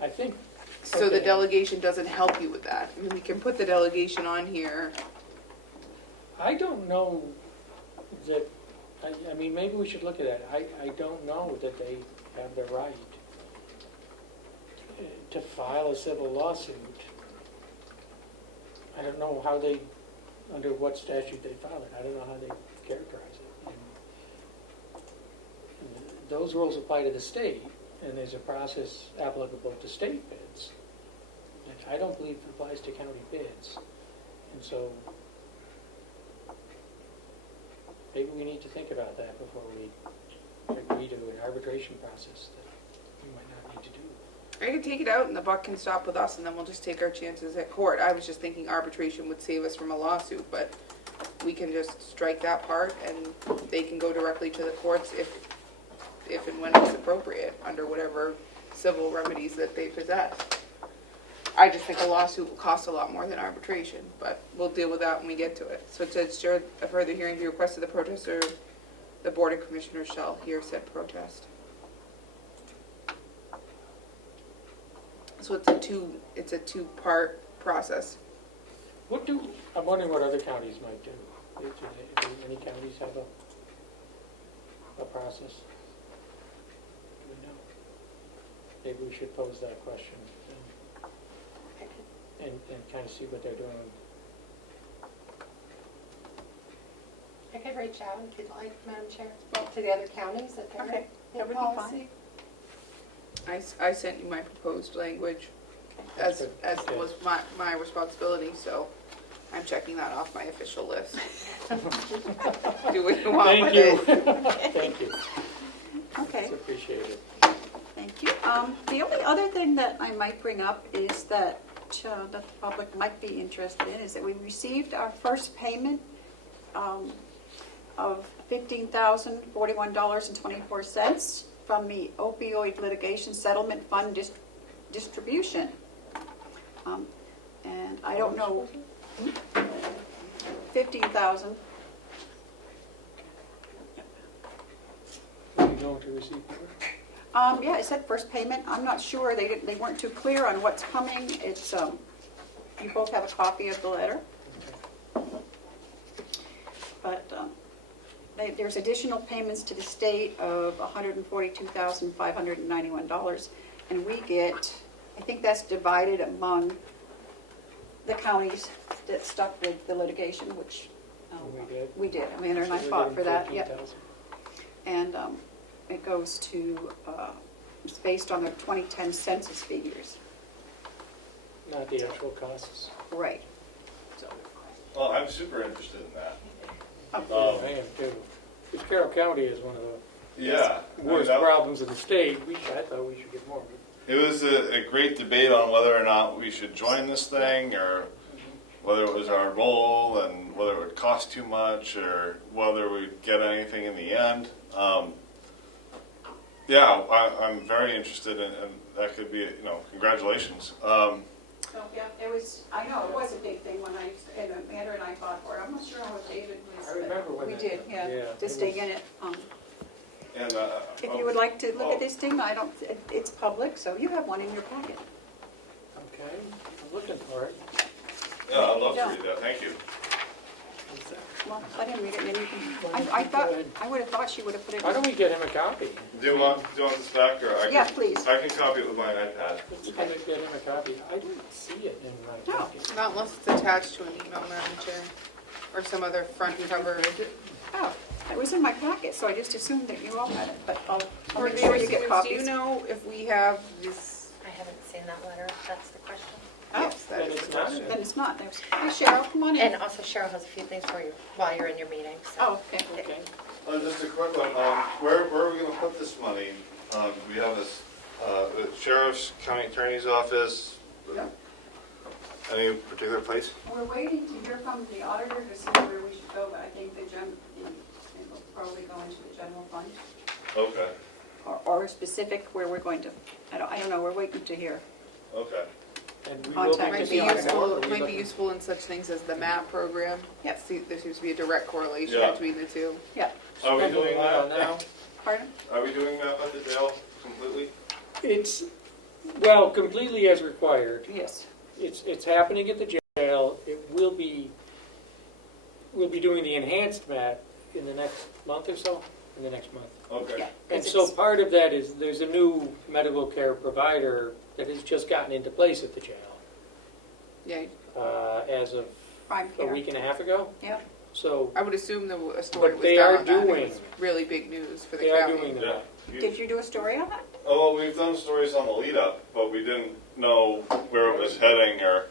I think. So the Okay. delegation doesn't help you with that. I mean, we can put the delegation on here. I don't know that, I mean, maybe we should look at that. I don't know that they have the right to file a civil lawsuit. I don't know how they, under what statute they file it. I don't know how they characterize it. And those rules apply to the state, and there's a process applicable to state bids. And I don't believe it applies to county bids. And so maybe we need to think about that before we agree to an arbitration process that we might not need to do. I can take it out and the buck can stop with us and then we'll just take our chances at court. I was just thinking arbitration would save us from a lawsuit, but we can just strike that part and they can go directly to the courts if and when it's appropriate, under whatever civil remedies that they possess. I just think a lawsuit will cost a lot more than arbitration, but we'll deal with that when we get to it. So it says, should a further hearing be requested, the protester, the Board of Commissioners shall hear said protest. So it's a two-part process. I'm wondering what other counties might do. Do any counties have a process? Do we know? Maybe we should pose that question and kind of see what they're doing. I could reach out if you'd like, Madam Chair, to the other counties that they're Okay, that would be policy. I sent you my proposed language as Okay. was my responsibility, so I'm checking that off my official list. Do what you want Thank with you. it. Thank you. Okay. It's appreciated. Thank you. The only other thing that I might bring up is that the public might be interested in is that we received our first payment of $15,041.24 from the opioid litigation settlement fund distribution. And I don't know, 15,000. Are you going to receive it? Yeah, it said first payment. I'm not sure. They weren't too clear on what's coming. It's, you both have a copy of the letter. But there's additional payments to the state of $142,591. And we get, I think that's divided among the counties that stuck with the litigation, which We did. we did. Amanda and I So we're fought for getting that. Yep. 14,000. And it goes to, it's based on the 2010 census figures. Not the actual costs. Right. So, Well, I'm super interested in that. I am too. Because Carroll County is one of the Yeah. worst problems in the state. I thought we should get more. It was a great debate on whether or not we should join this thing, or whether it was our role, and whether it would cost too much, or whether we'd get anything in the end. Yeah, I'm very interested in, and that could be, congratulations. so yeah, it was, I know, it was a big thing when and Amanda and I fought for it. I'm not sure how David was. I remember but when we that did, happened. yeah, Yeah, to it stay was- in it. And If you would like to look at this thing, it's public, so you have one in your packet. Okay, I'm looking for it. Yeah, I'd love to read that. Thank you. Well, I didn't read it, and then you can, Well, I go thought, ahead. I would have thought she would have put it. Why don't we get him a copy? Do you want this back, or I can? Yeah, please. I can copy it with my iPad. Let's get him a copy. I didn't see it in my No. packet. Not unless it's attached to an email, Madam Chair, or some other front cover. Oh, it was in my packet, so I just assumed that you all had it, but I'll Or make sure you get Siemens, do you copies. know if we have this? I haven't seen that letter, if that's the question. Oh, Yes, that then is it's the not question. then it's not. Hi, Cheryl, come on in. And also Cheryl has a few things for you while you're in your meeting, so. Oh, okay. Okay. Just a quick one, where are we gonna put this money? We have this, the sheriff's, county attorney's office, Yeah. any particular place? We're waiting to hear from the auditor to see where we should go, but I think it will probably go into the general fund. Okay, Or specific where we're going to, I don't know, we're waiting to hear. okay. And we Contact will Might with be the auditor. useful, it might be useful in such things as the MAP program. Yep. See, there seems to be a direct correlation Yeah. between the two. Yeah, Are we Spend a doing while that? now. pardon? Are we doing that at the jail completely? It's, well, completely as required. Yes. It's happening at the jail. We'll be doing the enhanced map in the next month or so, in the next month. Okay, Yeah. And 'cause so it's- part of that is there's a new medical care provider that has just gotten into place at the jail Yeah, as of Prime a care. week and a half ago. Yeah. So I would assume that a story But was they done are on that. It doing- was really big news for the they are county. doing the yeah. map. Did you do a story on that? Oh, well, we've done stories on the lead up, but we didn't know where it was heading, or,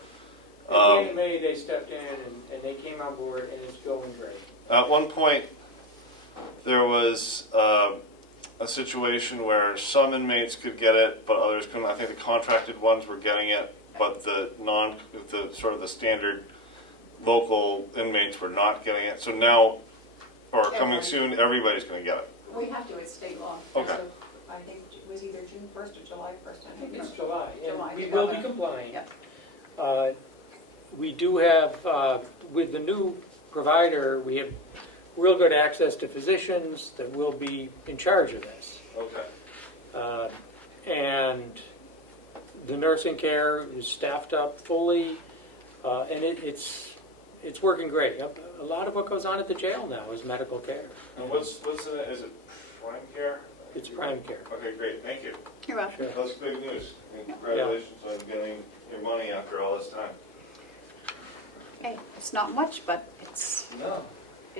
In May, they stepped in and they came on board and it's going great. at one point, there was a situation where some inmates could get it, but others couldn't. I think the contracted ones were getting it, but the sort of the standard local inmates were not getting it. So now, or coming soon, everybody's going to get it. We have to, it's state law. Okay. So I think it was either June 1st or July 1st. I think it's July. and July, We will be July. complying. Yep. We do have, with the new provider, we have real good access to physicians that will be in charge of this. Okay. And the nursing care is staffed up fully, and it's working great. A lot of what goes on at the jail now is medical care. And what's in it? Is it prime care? It's prime care. Okay, great. Thank you. You're welcome. Sure. That's big news. And congratulations on getting your money after all this time. Hey, it's not much, but it's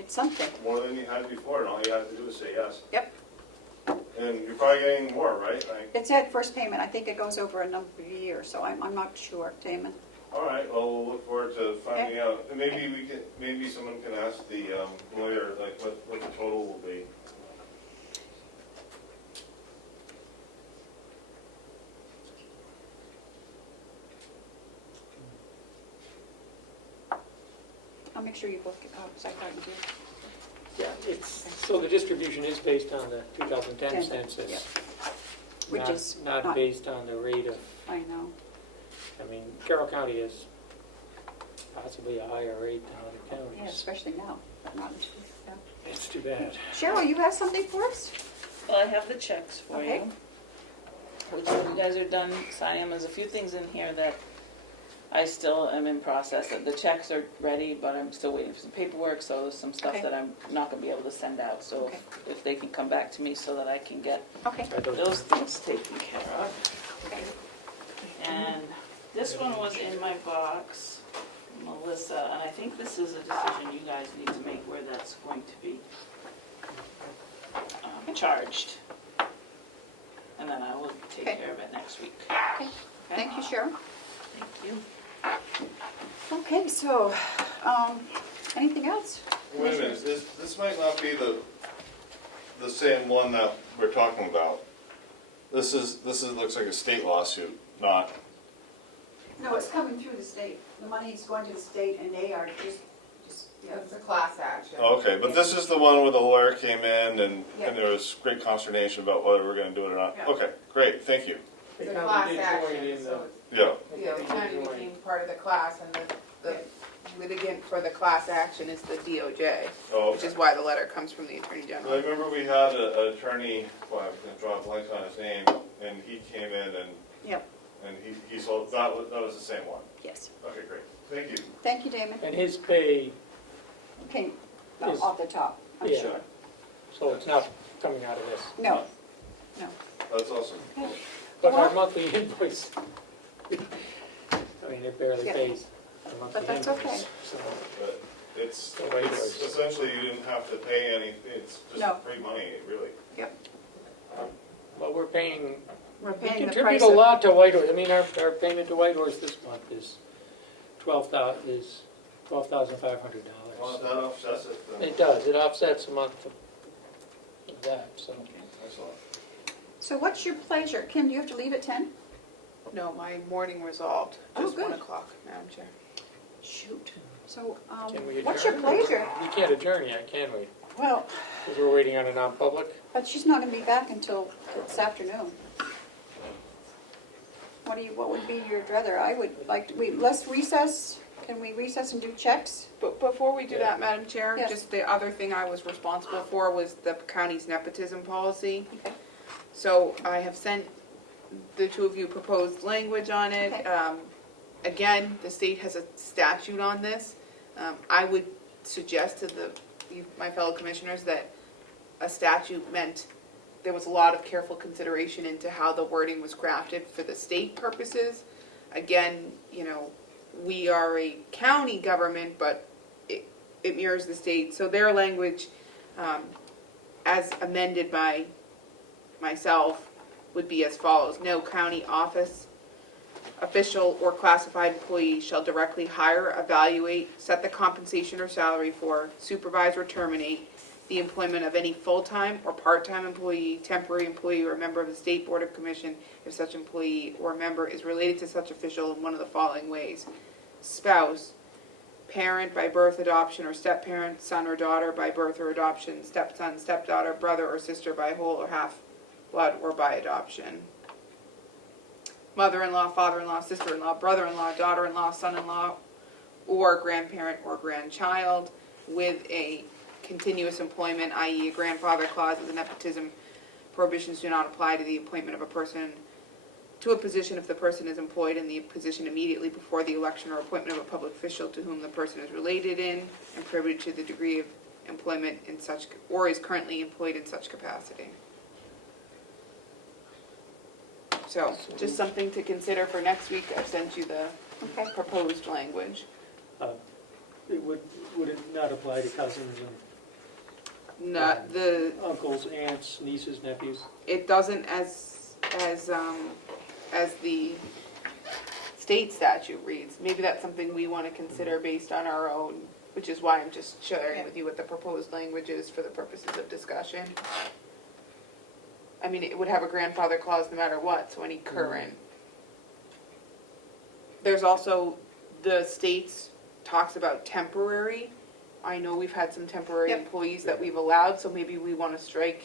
something. More than you had before, and all you had to do was say yes. Yep. And you're probably getting more, right? It's at first payment. I think it goes over a number of years, so I'm not sure, Damon. All right. Well, we'll look forward to finding out. And maybe someone can ask the lawyer like what the total will be. make sure you book it, because I thought you did. Yeah, so the distribution is based on the 2010 Ten, census. yeah. Which is Not not- based on the rate of, I know. I mean, Carroll County has possibly a higher rate than other Yeah, counties. especially now, but not as yeah. It's too bad. Cheryl, you have something for us? Well, I have the checks for Okay. you. Which when you guys are done signing them, there's a few things in here that I still am in process. The checks are ready, but I'm still waiting for some paperwork, so there's some stuff Okay. that I'm not gonna be able to send out. So Okay. if they can come back to me so that I can get Okay. Are those- those things taken care of. Okay. And this one was in my box, Melissa, and I think this is a decision you guys need to make where that's going to be charged. And then I will take Okay. care of it next week. Okay. Thank you, Cheryl. Thank you. Okay, so, anything else? Wait a minute, this might not be the same one that we're talking about. This looks like a state lawsuit, not, No, it's coming through the state. The money's going to the state and they are just, yeah. It's a class action. okay, but this is the one where the lawyer came in and Yeah. there was great consternation about whether we're gonna do it or not. Yeah. Okay, great, thank you. It's a Now, we class did join action, in so Yeah, the attorney became part of the class, and the litigant for the class action is the DOJ, oh, which is okay. why the letter comes from the Attorney I General. remember we had an attorney, well, I was gonna draw a blank on his name, and he came in Yep, and he sold, that was the same one. yes. Okay, great, thank you. Thank you, Damon. And his pay, Okay, Is- off the top, I'm Yeah. sure. so it's not coming out of this. No, no. That's awesome. Okay. But our Well- monthly invoice, I mean, it barely Yeah. pays the monthly But that's invoice. okay. So, But it's The way it is. essentially, you didn't have to pay anything, it's No. just free money, really. but we're paying, We're we paying the contribute price a of, lot to Whitehorse. I mean, our payment to Whitehorse this month is $12,500. Well, if that offsets it, then It does, it offsets a month of that, so. that's all. so what's your pleasure? Kim, do you have to leave at 10? No, my morning resolved, Oh, just good. 1 o'clock, Madam Chair. Shoot. So, Can we what's your adjourn? pleasure? We can't adjourn yet, can we? Well, Because we're waiting on a non-public. but she's not gonna be back until this afternoon. What would be your druther? I would like, let's recess. Can we recess and do checks? But before we do Yeah. that, Madam Chair, Yes. just the other thing I was responsible for was the county's nepotism policy. Okay. So I have sent the two of you proposed language on it. Okay. Again, the state has a statute on this. I would suggest to my fellow commissioners that a statute meant there was a lot of careful consideration into how the wording was crafted for the state purposes. Again, we are a county government, but it mirrors the state. So their language, as amended by myself, would be as follows. No county office, official, or classified employee shall directly hire, evaluate, set the compensation or salary for, supervise, or terminate the employment of any full-time or part-time employee, temporary employee, or member of the State Board of Commission if such employee or member is related to such official in one of the following ways. Spouse, parent by birth, adoption, or step-parent, son or daughter by birth or adoption, stepson, stepdaughter, brother or sister by whole or half blood or by adoption. Mother-in-law, father-in-law, sister-in-law, brother-in-law, daughter-in-law, son-in-law, or grandparent or grandchild with a continuous employment, i.e. a grandfather clause of the nepotism prohibitions do not apply to the appointment of a person to a position if the person is employed in the position immediately before the election or appointment of a public official to whom the person is related in and privileged to the degree of employment in such, or is currently employed in such capacity. So, just something to consider for next week. I've sent you the Okay. proposed language. Would it not apply to cousins and Not the, uncles, aunts, nieces, nephews? it doesn't as the state statute reads. Maybe that's something we want to consider based on our own, which is why I'm just sharing with you what the proposed language is for the purposes of discussion. I mean, it would have a grandfather clause no matter what, so any current. There's also, the states talks about temporary I know we've had some temporary Yep. employees that we've allowed, so maybe we want to strike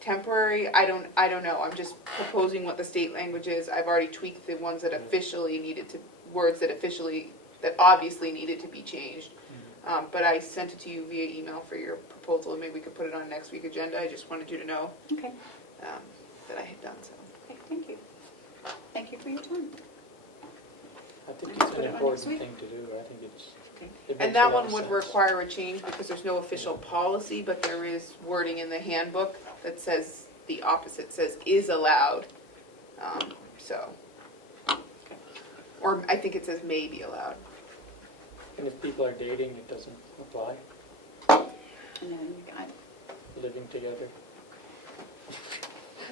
temporary. I don't know. I'm just proposing what the state language is. I've already tweaked the ones that officially needed to, words that obviously needed to be changed. But I sent it to you via email for your proposal, and maybe we could put it on next week's agenda. I just wanted you to know Okay, that I had done so. okay, thank you. Thank you for your time. I think Put it's it an on important next week. thing to do. I think it's. Okay. it makes And a that lot one of would sense. require a change because there's no official policy, but there is wording in the handbook that says the opposite, says is allowed. So, or I think it says may be allowed. And if people are dating, it doesn't apply, And then you got, living together.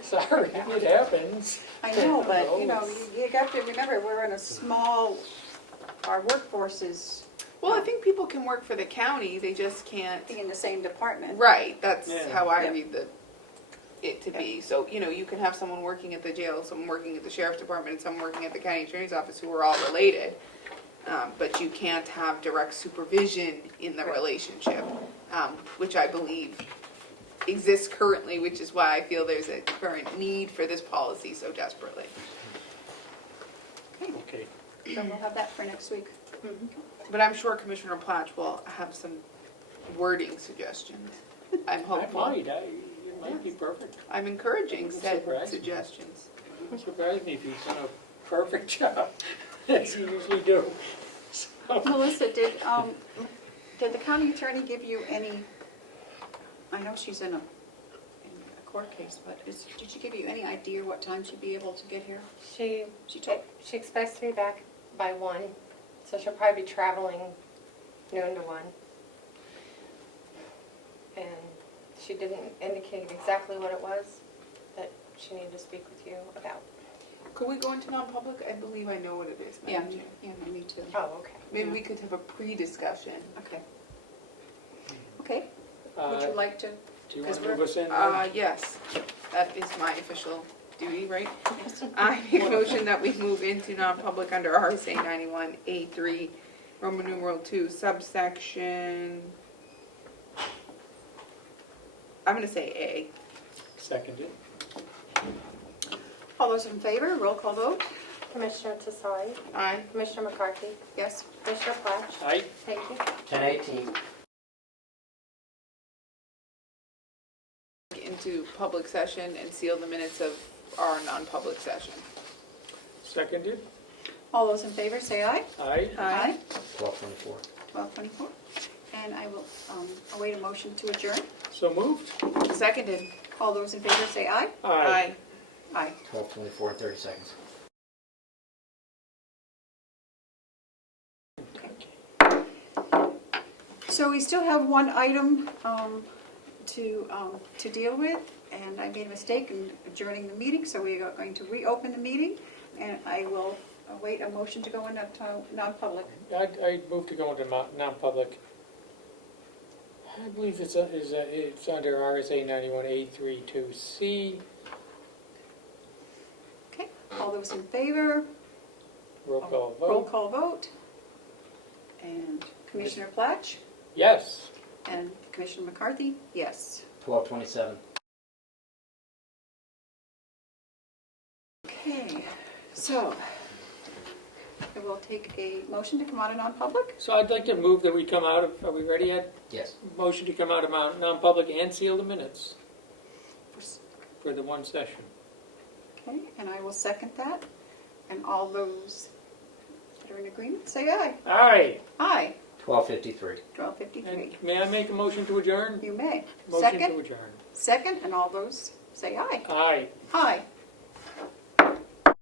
Sorry, it happens. I know, but, you got to remember, we're in a small, our workforce is Well, I think people can work for the county, they just can't. in the same department. Right, that's Yeah. how I Yeah. read it to be. So, you can have someone working at the jail, someone working at the sheriff's department, and someone working at the county attorney's office who are all related. But you can't have direct supervision in the Right. relationship, which I believe exists currently, which is why I feel there's a current need for this policy so desperately. Okay. So we'll have that for next week. But I'm sure Commissioner Platch will have some wording suggestions. I'm I hopeful. might, it might be perfect. I'm encouraging Wouldn't said surprise me. suggestions. It wouldn't surprise me if he's done a perfect job, as you usually do. So, Melissa, did the county attorney give you any, I know she's in a court case, but did she give you any idea what time she'd be able to get here? She told- she expects to be back by 1, so she'll probably be traveling noon to 1. And she didn't indicate exactly what it was that she needed to speak with you about. Could we go into non-public? I believe I know what it is. Yeah, Madam Chair. yeah, me too. Oh, okay. Maybe we could have a pre-discussion. Okay. Okay, would you like to? Do you want to 'cause move us in? Yes, that is my official duty, right? I make a motion that we move into non-public under RSA 91A3, Roman numeral 2, subsection, I'm going to say A. Seconded. All those in favor, roll call vote? Commissioner Tassai, Aye. Commissioner McCarthy, Yes. Commissioner Platch. Aye. Thank you. 10:18. Into public session and seal the minutes of our non-public session. Seconded. All those in favor, say aye. Aye. Aye. 12:24. 12:24. And I will await a motion to adjourn. So moved. Seconded. All those in favor, say aye. Aye. Aye. 12:24 and 30 seconds. So we still have one item to deal with, and I made a mistake in adjourning the meeting, so we are going to reopen the meeting, and I will await a motion to go into non-public. I move to go into non-public. I believe it's under RSA 91A32C. Okay, all those in favor? Roll call Roll vote. call vote. And Commissioner Platch Yes. and Commissioner McCarthy, yes. 12:27. Okay, so I will take a motion to come out of non-public. So I'd like to move that we come out of, are we ready yet? Yes. Motion to come out of non-public and seal the minutes for the one session. Okay, and I will second that. And all those that are in agreement, say aye. Aye. Aye, 12:53. 12:53. And may I make a motion to adjourn? You may. Motion to Second, adjourn. second, and all those say aye. Aye. Aye.